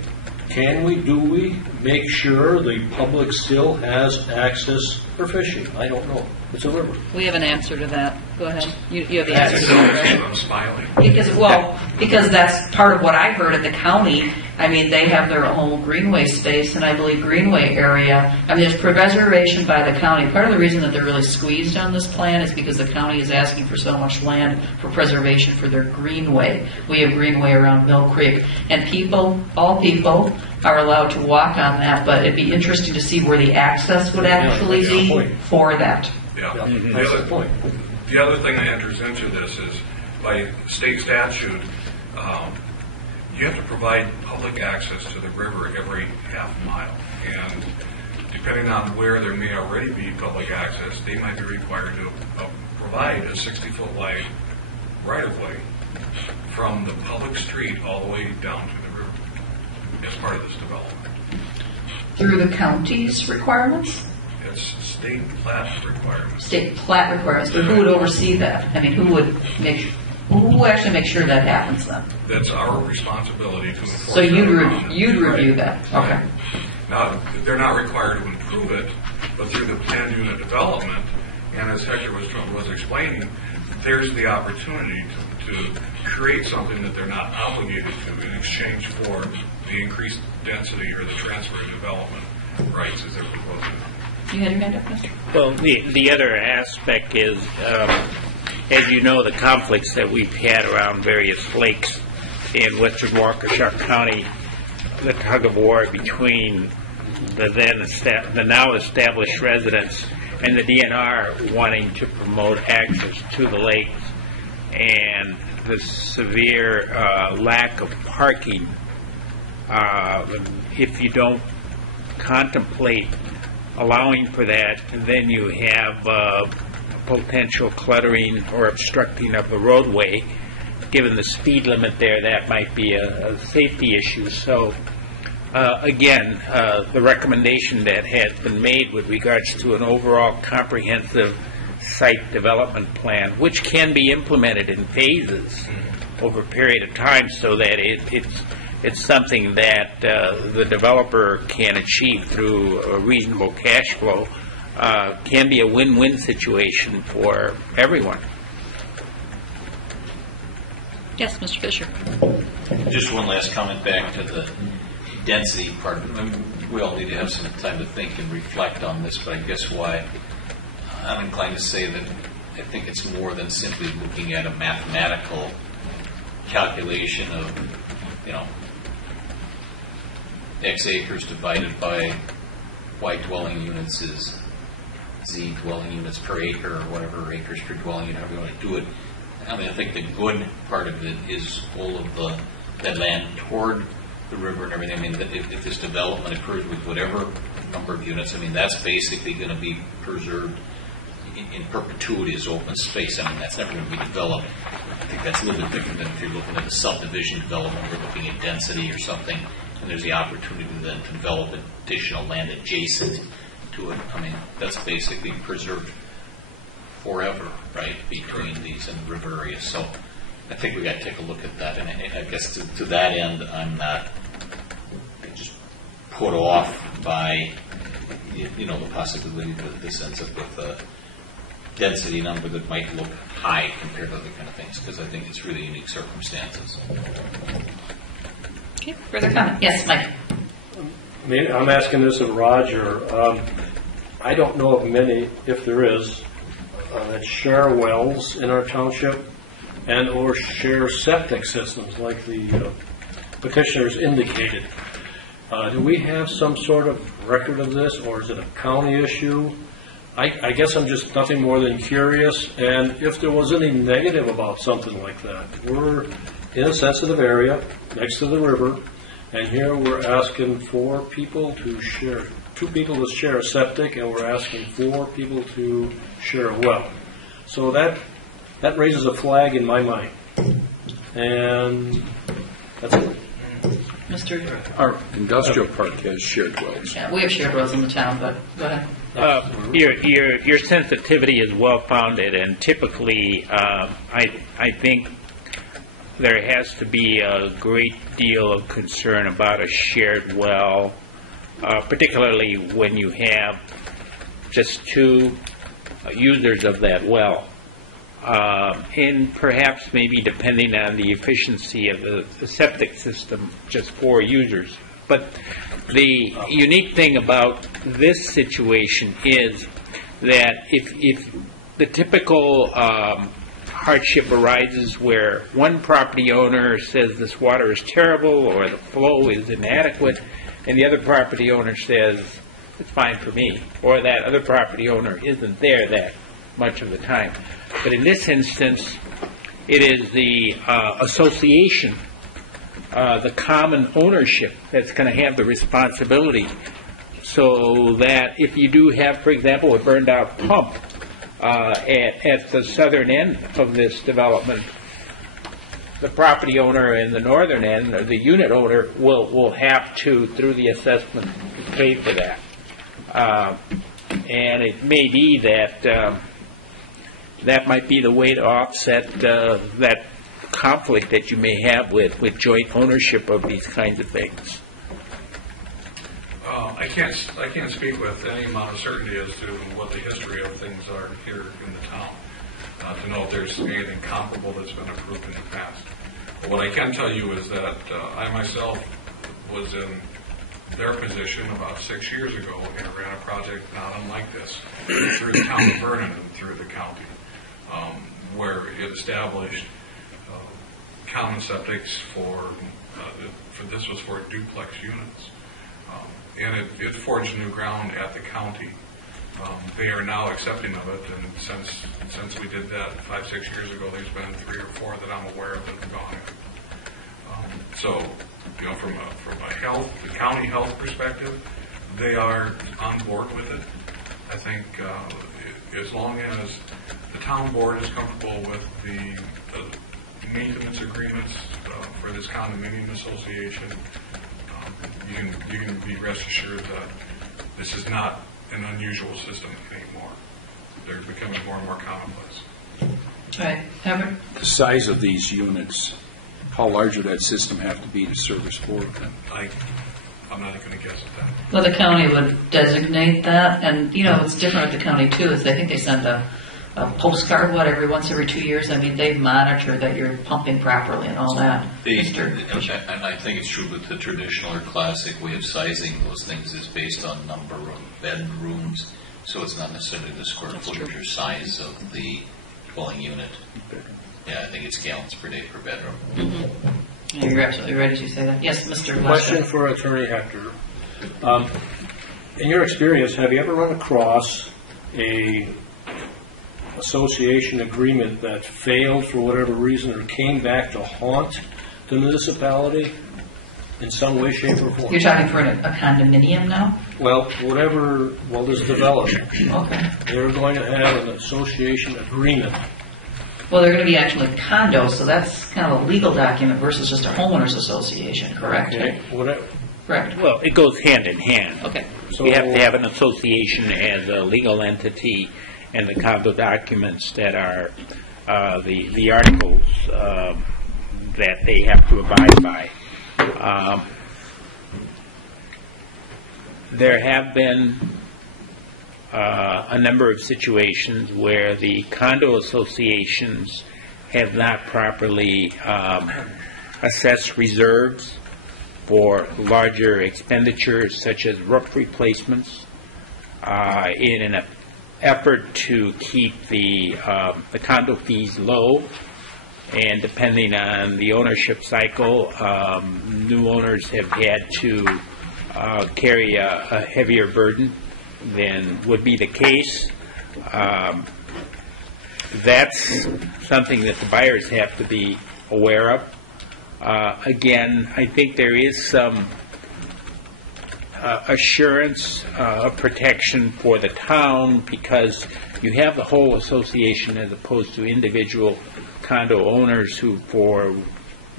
do we make sure the public still has access for fishing? I don't know. It's a river. We have an answer to that. Go ahead. You have the answer to that. I'm smiling. Because that's part of what I heard at the county. I mean, they have their whole greenway space, and I believe greenway area. I mean, there's preservation by the county. Part of the reason that they're really squeezed on this plan is because the county is asking for so much land for preservation for their greenway. We have greenway around Mill Creek, and all people are allowed to walk on that, but it'd be interesting to see where the access would actually be for that. Yeah. That's the point. The other thing that enters into this is, by state statute, you have to provide public access to the river every half mile. And depending on where there may already be public access, they might be required to provide a 60-foot wide right-of-way from the public street all the way down to the river as part of this development. Through the county's requirements? It's state plat requirements. State plat requirements, but who would oversee that? I mean, who actually makes sure that happens then? That's our responsibility to enforce. So you'd review that? Okay. Now, they're not required to improve it, but through the planned unit development, and as Hector was explaining, there's the opportunity to create something that they're not obligated to in exchange for the increased density or the transfer of development rights as they're proposing. You had your hand up, Mr. Well, the other aspect is, as you know, the conflicts that we've had around various lakes in western Waukesha County, the tug of war between the now established residents and the DNR wanting to promote access to the lakes, and the severe lack of parking. If you don't contemplate allowing for that, and then you have potential cluttering or obstructing of the roadway. Given the speed limit there, that might be a safety issue. So, again, the recommendation that has been made with regards to an overall comprehensive site development plan, which can be implemented in phases over a period of time so that it's something that the developer can achieve through a reasonable cash flow, can be a win-win situation for everyone. Yes, Mr. Fisher. Just one last comment back to the density part. We all need to have some time to think and reflect on this, but I guess why I'm inclined to say that I think it's more than simply looking at a mathematical calculation of, X acres divided by Y dwelling units is Z dwelling units per acre, or whatever acres per dwelling unit, however you want to do it. I mean, I think the good part of it is all of that land toward the river and everything. I mean, if this development occurs with whatever number of units, I mean, that's basically going to be preserved in perpetuity as open space. I mean, that's never going to be developed. I think that's a little bit different than if you're looking at a subdivision development, we're looking at density or something, and there's the opportunity then to develop additional land adjacent to it. I mean, that's basically preserved forever, right, between these and the river area. So I think we got to take a look at that. And I guess to that end, I'm not just put off by, the possibility of the sense of the density number that might look high compared to other kind of things, because I think it's really unique circumstances. Okay, further comment? Yes, Mike. I'm asking this of Roger. I don't know of many, if there is, that share wells in our township and or share septic systems like the petitioners indicated. Do we have some sort of record of this, or is it a county issue? I guess I'm just nothing more than curious, and if there was any negative about something like that. We're in a sensitive area next to the river, and here we're asking for people to share, 2 people to share a septic, and we're asking 4 people to share a well. So that raises a flag in my mind. And that's it. Mr. Our industrial park has shared wells. Yeah, we have shared wells in the town, but go ahead. Your sensitivity is well founded, and typically, I think there has to be a great deal of concern about a shared well, particularly when you have just 2 users of that well. And perhaps maybe depending on the efficiency of the septic system, just 4 users. But the unique thing about this situation is that if the typical hardship arises where one property owner says this water is terrible or the flow is inadequate, and the other property owner says it's fine for me, or that other property owner isn't there that much of the time. But in this instance, it is the association, the common ownership that's going to have the responsibility, so that if you do have, for example, a burned out pump at the southern end of this development, the property owner in the northern end, or the unit owner, will have to, through the assessment, pay for that. And it may be that that might be the way to offset that conflict that you may have with joint ownership of these kinds of things. I can't speak with any amount of certainty as to what the history of things are here in the town to know if there's anything comparable that's been approved in the past. But what I can tell you is that I myself was in their position about 6 years ago and ran a project not unlike this through the town of Vernon and through the county, where it established common septics for this was for duplex units. And it forged new ground at the county. They are now accepting of it, and since we did that 5-6 years ago, there's been 3 or 4 that I'm aware of that have gone in. So, you know, from a the county health perspective, they are on board with it. I think as long as the town board is comfortable with the maintenance agreements for this condominium association, you can be rest assured that this is not an unusual system anymore. They're becoming more and more commonplace. All right, Howard? The size of these units, how large would that system have to be to service 4 of them? I'm not going to guess at that. Well, the county would designate that, and you know what's different with the county too is I think they send a postcard, every 2 years. I mean, they monitor that you're pumping properly and all that. And I think it's true with the traditional or classic way of sizing those things is based on number of bedrooms, so it's not necessarily the square footage or size of the dwelling unit. Yeah, I think it's gallons per day per bedroom. Mm-hmm. Yeah, you're absolutely right as you say that. Yes, Mr. Question for Attorney Hector. In your experience, have you ever run across a association agreement that failed for whatever reason or came back to haunt the municipality in some way, shape, or form? You're talking for a condominium now? Well, this development. Okay. They're going to have an association agreement. Well, they're going to be actually condos, so that's kind of a legal document versus just a homeowners association, correct? Okay. Correct. Well, it goes hand in hand. Okay. So you have to have an association as a legal entity, and the condo documents that are the articles that they have to abide by. There have been a number of situations where the condo associations have not properly assessed reserves for larger expenditures such as roof replacements in an effort to keep the condo fees low, and depending on the ownership cycle, new owners have had to carry a heavier burden than would be the case That's something that the buyers have to be aware of. Again, I think there is some assurance of protection for the town because you have the whole association as opposed to individual condo owners who, for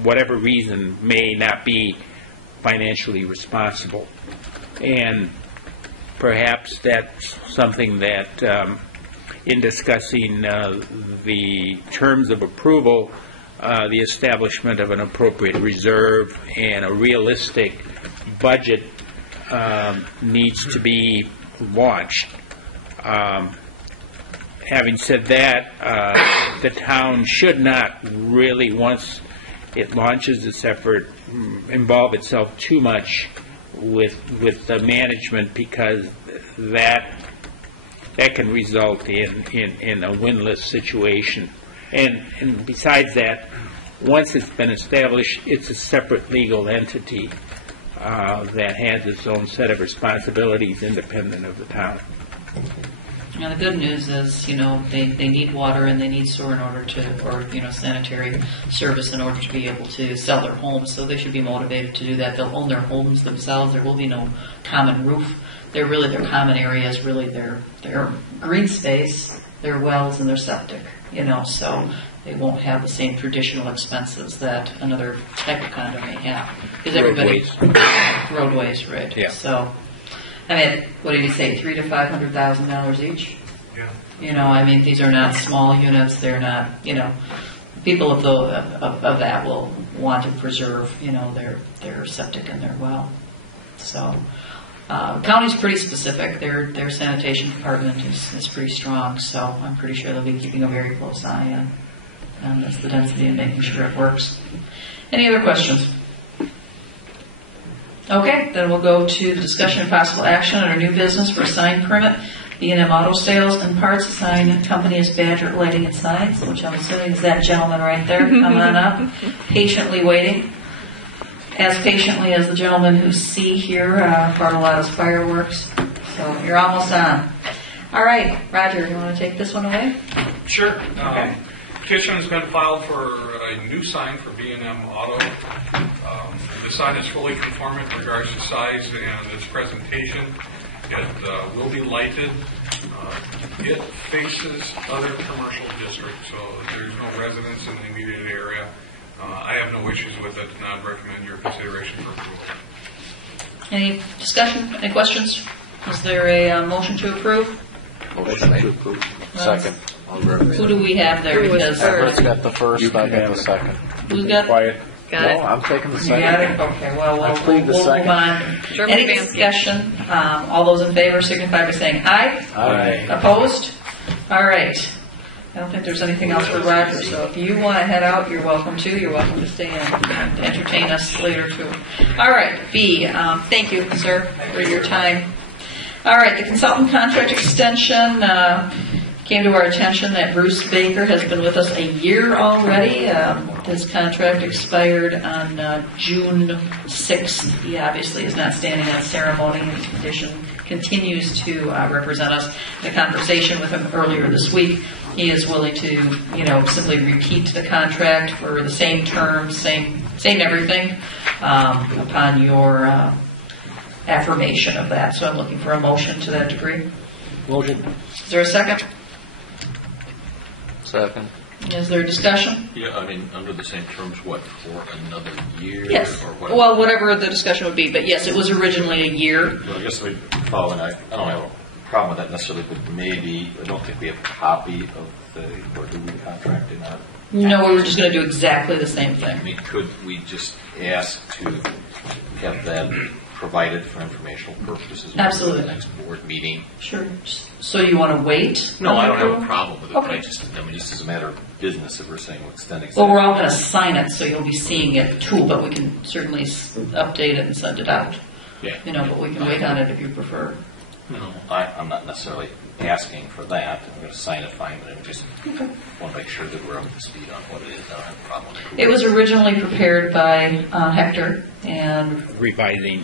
whatever reason, may not be financially responsible. And perhaps that's something that, in discussing the terms of approval, the establishment of an appropriate reserve and a realistic budget needs to be launched. Having said that, the town should not really, once it launches this effort, involve itself too much with the management because that can result in a win-less situation. And besides that, once it's been established, it's a separate legal entity that has its own set of responsibilities independent of the town. Now, the good news is, they need water and they need sewer in order to, or, sanitary service in order to be able to sell their homes, so they should be motivated to do that. They'll own their homes themselves. There will be no common roof. Their common areas, really their green space, their wells and their septic, so they won't have the same traditional expenses that another type of condo may have. Because roadways, right? Yeah. So, what did you say, $300,000 to $500,000 each? Yeah. These are not small units. They're not, people of that will want to preserve, their septic and their well. So, county's pretty specific. Their sanitation department is pretty strong. So I'm pretty sure they'll be keeping a very close eye on the density and making sure it works. Any other questions? Okay, then we'll go to the discussion of possible action on our new business for a sign permit. B&M Auto Sales and Parts. Sign company is Badger Lighting and Signs, which I'm assuming is that gentleman right there. Come on up. Patiently waiting. As patiently as the gentleman who see here, Bartolotta's Fireworks. So you're almost on. All right, Roger, you want to take this one away? Sure. Okay. Petition has been filed for a new sign for B&M Auto. The sign is fully conformant in regards to size and its presentation. It will be lighted. It faces other commercial districts, so there's no residents in the immediate area. I have no issues with it, and I'd recommend your consideration for approval. Any discussion? Any questions? Is there a motion to approve? Motion to approve. Second. Who do we have there? Because Everett's got the first, I got the second. who's got? Quiet. Got it. No, I'm taking the You second. got it? Okay, well, I plead the we'll move second. on. German Any Bansky. discussion? All those in favor signify by saying aye. Aye. Opposed? All right. I don't think there's anything else for Roger, so if you want to head out, you're welcome to. You're welcome to stay and entertain us later, too. All right, B, thank you, sir, for your time. All right, the consultant contract extension came to our attention that Bruce Baker has been with us a year already. His contract expired on June 6th. He obviously is not standing on ceremony. His petition continues to represent us. In a conversation with him earlier this week, he is willing to, simply repeat the contract for the same terms, same everything, upon your affirmation of that. So I'm looking for a motion to that degree. Motion. Is there a second? Second. Is there a discussion? Yeah, under the same terms, what, for another year? Yes. Or what? Well, whatever the discussion would be, but yes, it was originally a year. Well, I guess we follow, and I don't have a problem with that necessarily, but maybe, I don't think we have a copy of or do we contract in our? No, we were just going to do exactly the same thing. Could we just ask to have that provided for informational purposes? Absolutely. For the next board meeting? Sure. So you want to wait? No, I don't have a problem with it, but Okay. just as a matter of business, if we're saying we'll extend Well, we're all going to sign it, so you'll be seeing it too, but we can certainly update it and send it out. Yeah. But we can wait on it if you prefer. No, I'm not necessarily asking for that. I'm going to sign it fine, but I just want to make sure that we're up to speed on what it is. I don't have a problem with it. It was originally prepared by Hector, and revising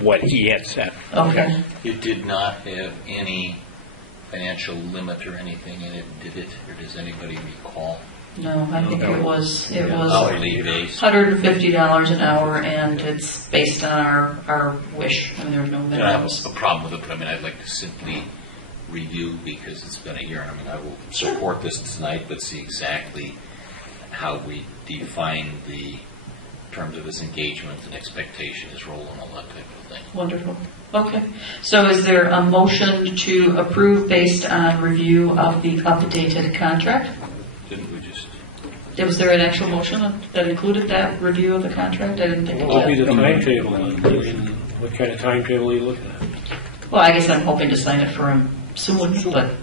what he had said. okay. It did not have any financial limit or anything in it, did it? Or does anybody recall? No, I think it was Hourly based? $150 an hour, and it's based on our wish, and there are no I have minimums. a problem with it, but I mean, I'd like to simply review because it's been a year. I mean, I will support this tonight, but see exactly how we define the terms of his engagement and expectation, his role, and all that type of thing. Wonderful. Okay. So is there a motion to approve based on review of the updated contract? Didn't we just? Was there an actual motion that included that review of the contract? I didn't think it What would be did. the timetable? I mean, what kind of timetable are you looking at? Well, I guess I'm hoping to sign it for him soon, but,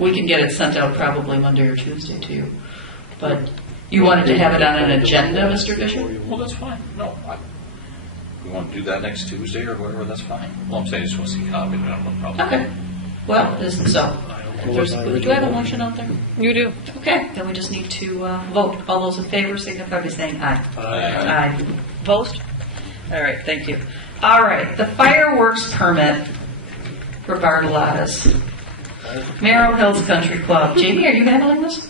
we can get it sent out probably Monday or Tuesday to you. But you wanted to have it on an agenda, Mr. Fisher? Well, that's fine. No, we want to do that next Tuesday or whatever, that's fine. All I'm saying is just want to see a copy, but I don't have a problem. Okay. Well, do I have a motion out there? You do. Okay, then we just need to vote. All those in favor signify by saying aye. Aye. Opposed? All right, thank you. All right, the fireworks permit for Bartolotta's. Merrill Hills Country Club. Jamie, are you handling this?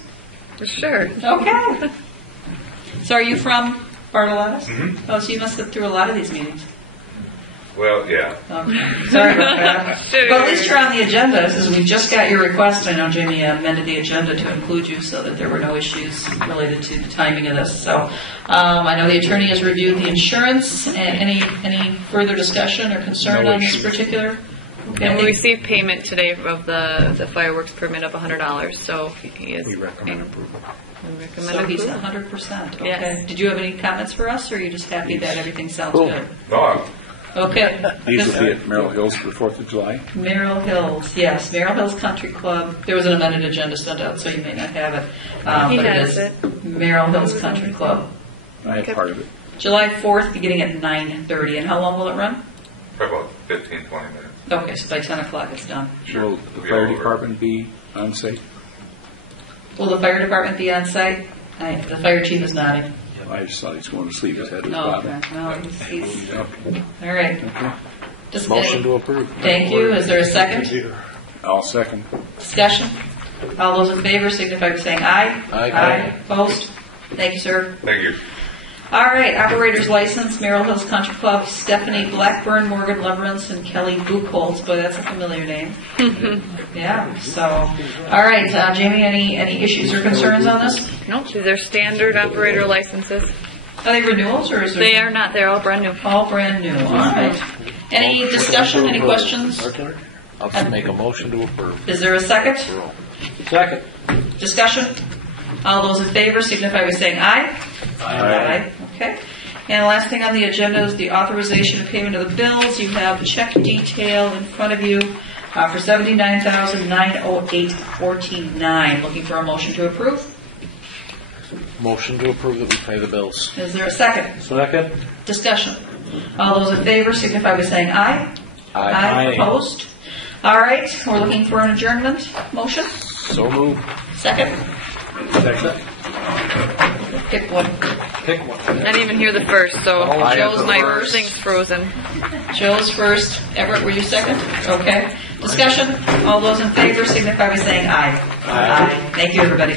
Sure. Okay. So are you from Bartolotta's? Mm-hmm. Oh, so you must have through a lot of these meetings. Well, yeah. Okay. Sorry about that. Sure. But at least you're on the agenda, since we just got your request. I know Jamie amended the agenda to include you so that there were no issues related to the timing of this. So I know the attorney has reviewed the insurance. Any further discussion or concern on this particular? Okay. And we received payment today of the fireworks permit of $100, so he is. We recommend approval. We recommend So he's approval. 100%. Okay. Yes. Did you have any comments for us, or are you just happy that everything sounds good? No, Okay. These will be at Merrill Hills for the 4th of July. Merrill Hills, yes, Merrill Hills Country Club. There was an amended agenda sent out, so you may not have it. He but has is it. Merrill Hills Country Club. I had part of it. July 4th, beginning at 9:30. And how long will it run? probably about 15, 20 minutes. Okay, so by 10 o'clock it's done. Will the fire department be on site? Will the fire department be on site? The fire chief is nodding. I just thought he was going to sleep. His head was Oh, bobbing. okay. No, he's all right. Just Motion to approve. Thank you. Is there a second? I'll second. Discussion? All those in favor signify by saying aye. Aye. Opposed? Thank you, sir. Thank you. All right, operator's license, Merrill Hills Country Club, Stephanie Blackburn, Morgan Leverance, and Kelly Buchholz. Boy, that's a familiar name. Yeah, so, all right, Jamie, any issues or concerns on this? Nope, these are standard operator licenses. Are they renewals, or is there? They are not, they're all brand new. All brand new, all right. Any discussion, any questions? I'll just make a motion to approve. Is there a second? Second. Discussion? All those in favor signify by saying aye. Aye. Okay. And the last thing on the agenda is the authorization of payment of the bills. You have the check detail in front of you for $79,908.49. Looking for a motion to approve? Motion to approve that we pay the bills. Is there a second? Second. Discussion. All those in favor signify by saying aye. Aye. Opposed? All right. We're looking for an adjournment motion. So moved. Second. Second. Pick one. Pick one. I didn't even hear the first, so I have Joe's the my first. thing's frozen. Joe's first. Everett, were you second? Okay. Discussion. All those in favor signify by saying aye. Aye. Thank you, everybody.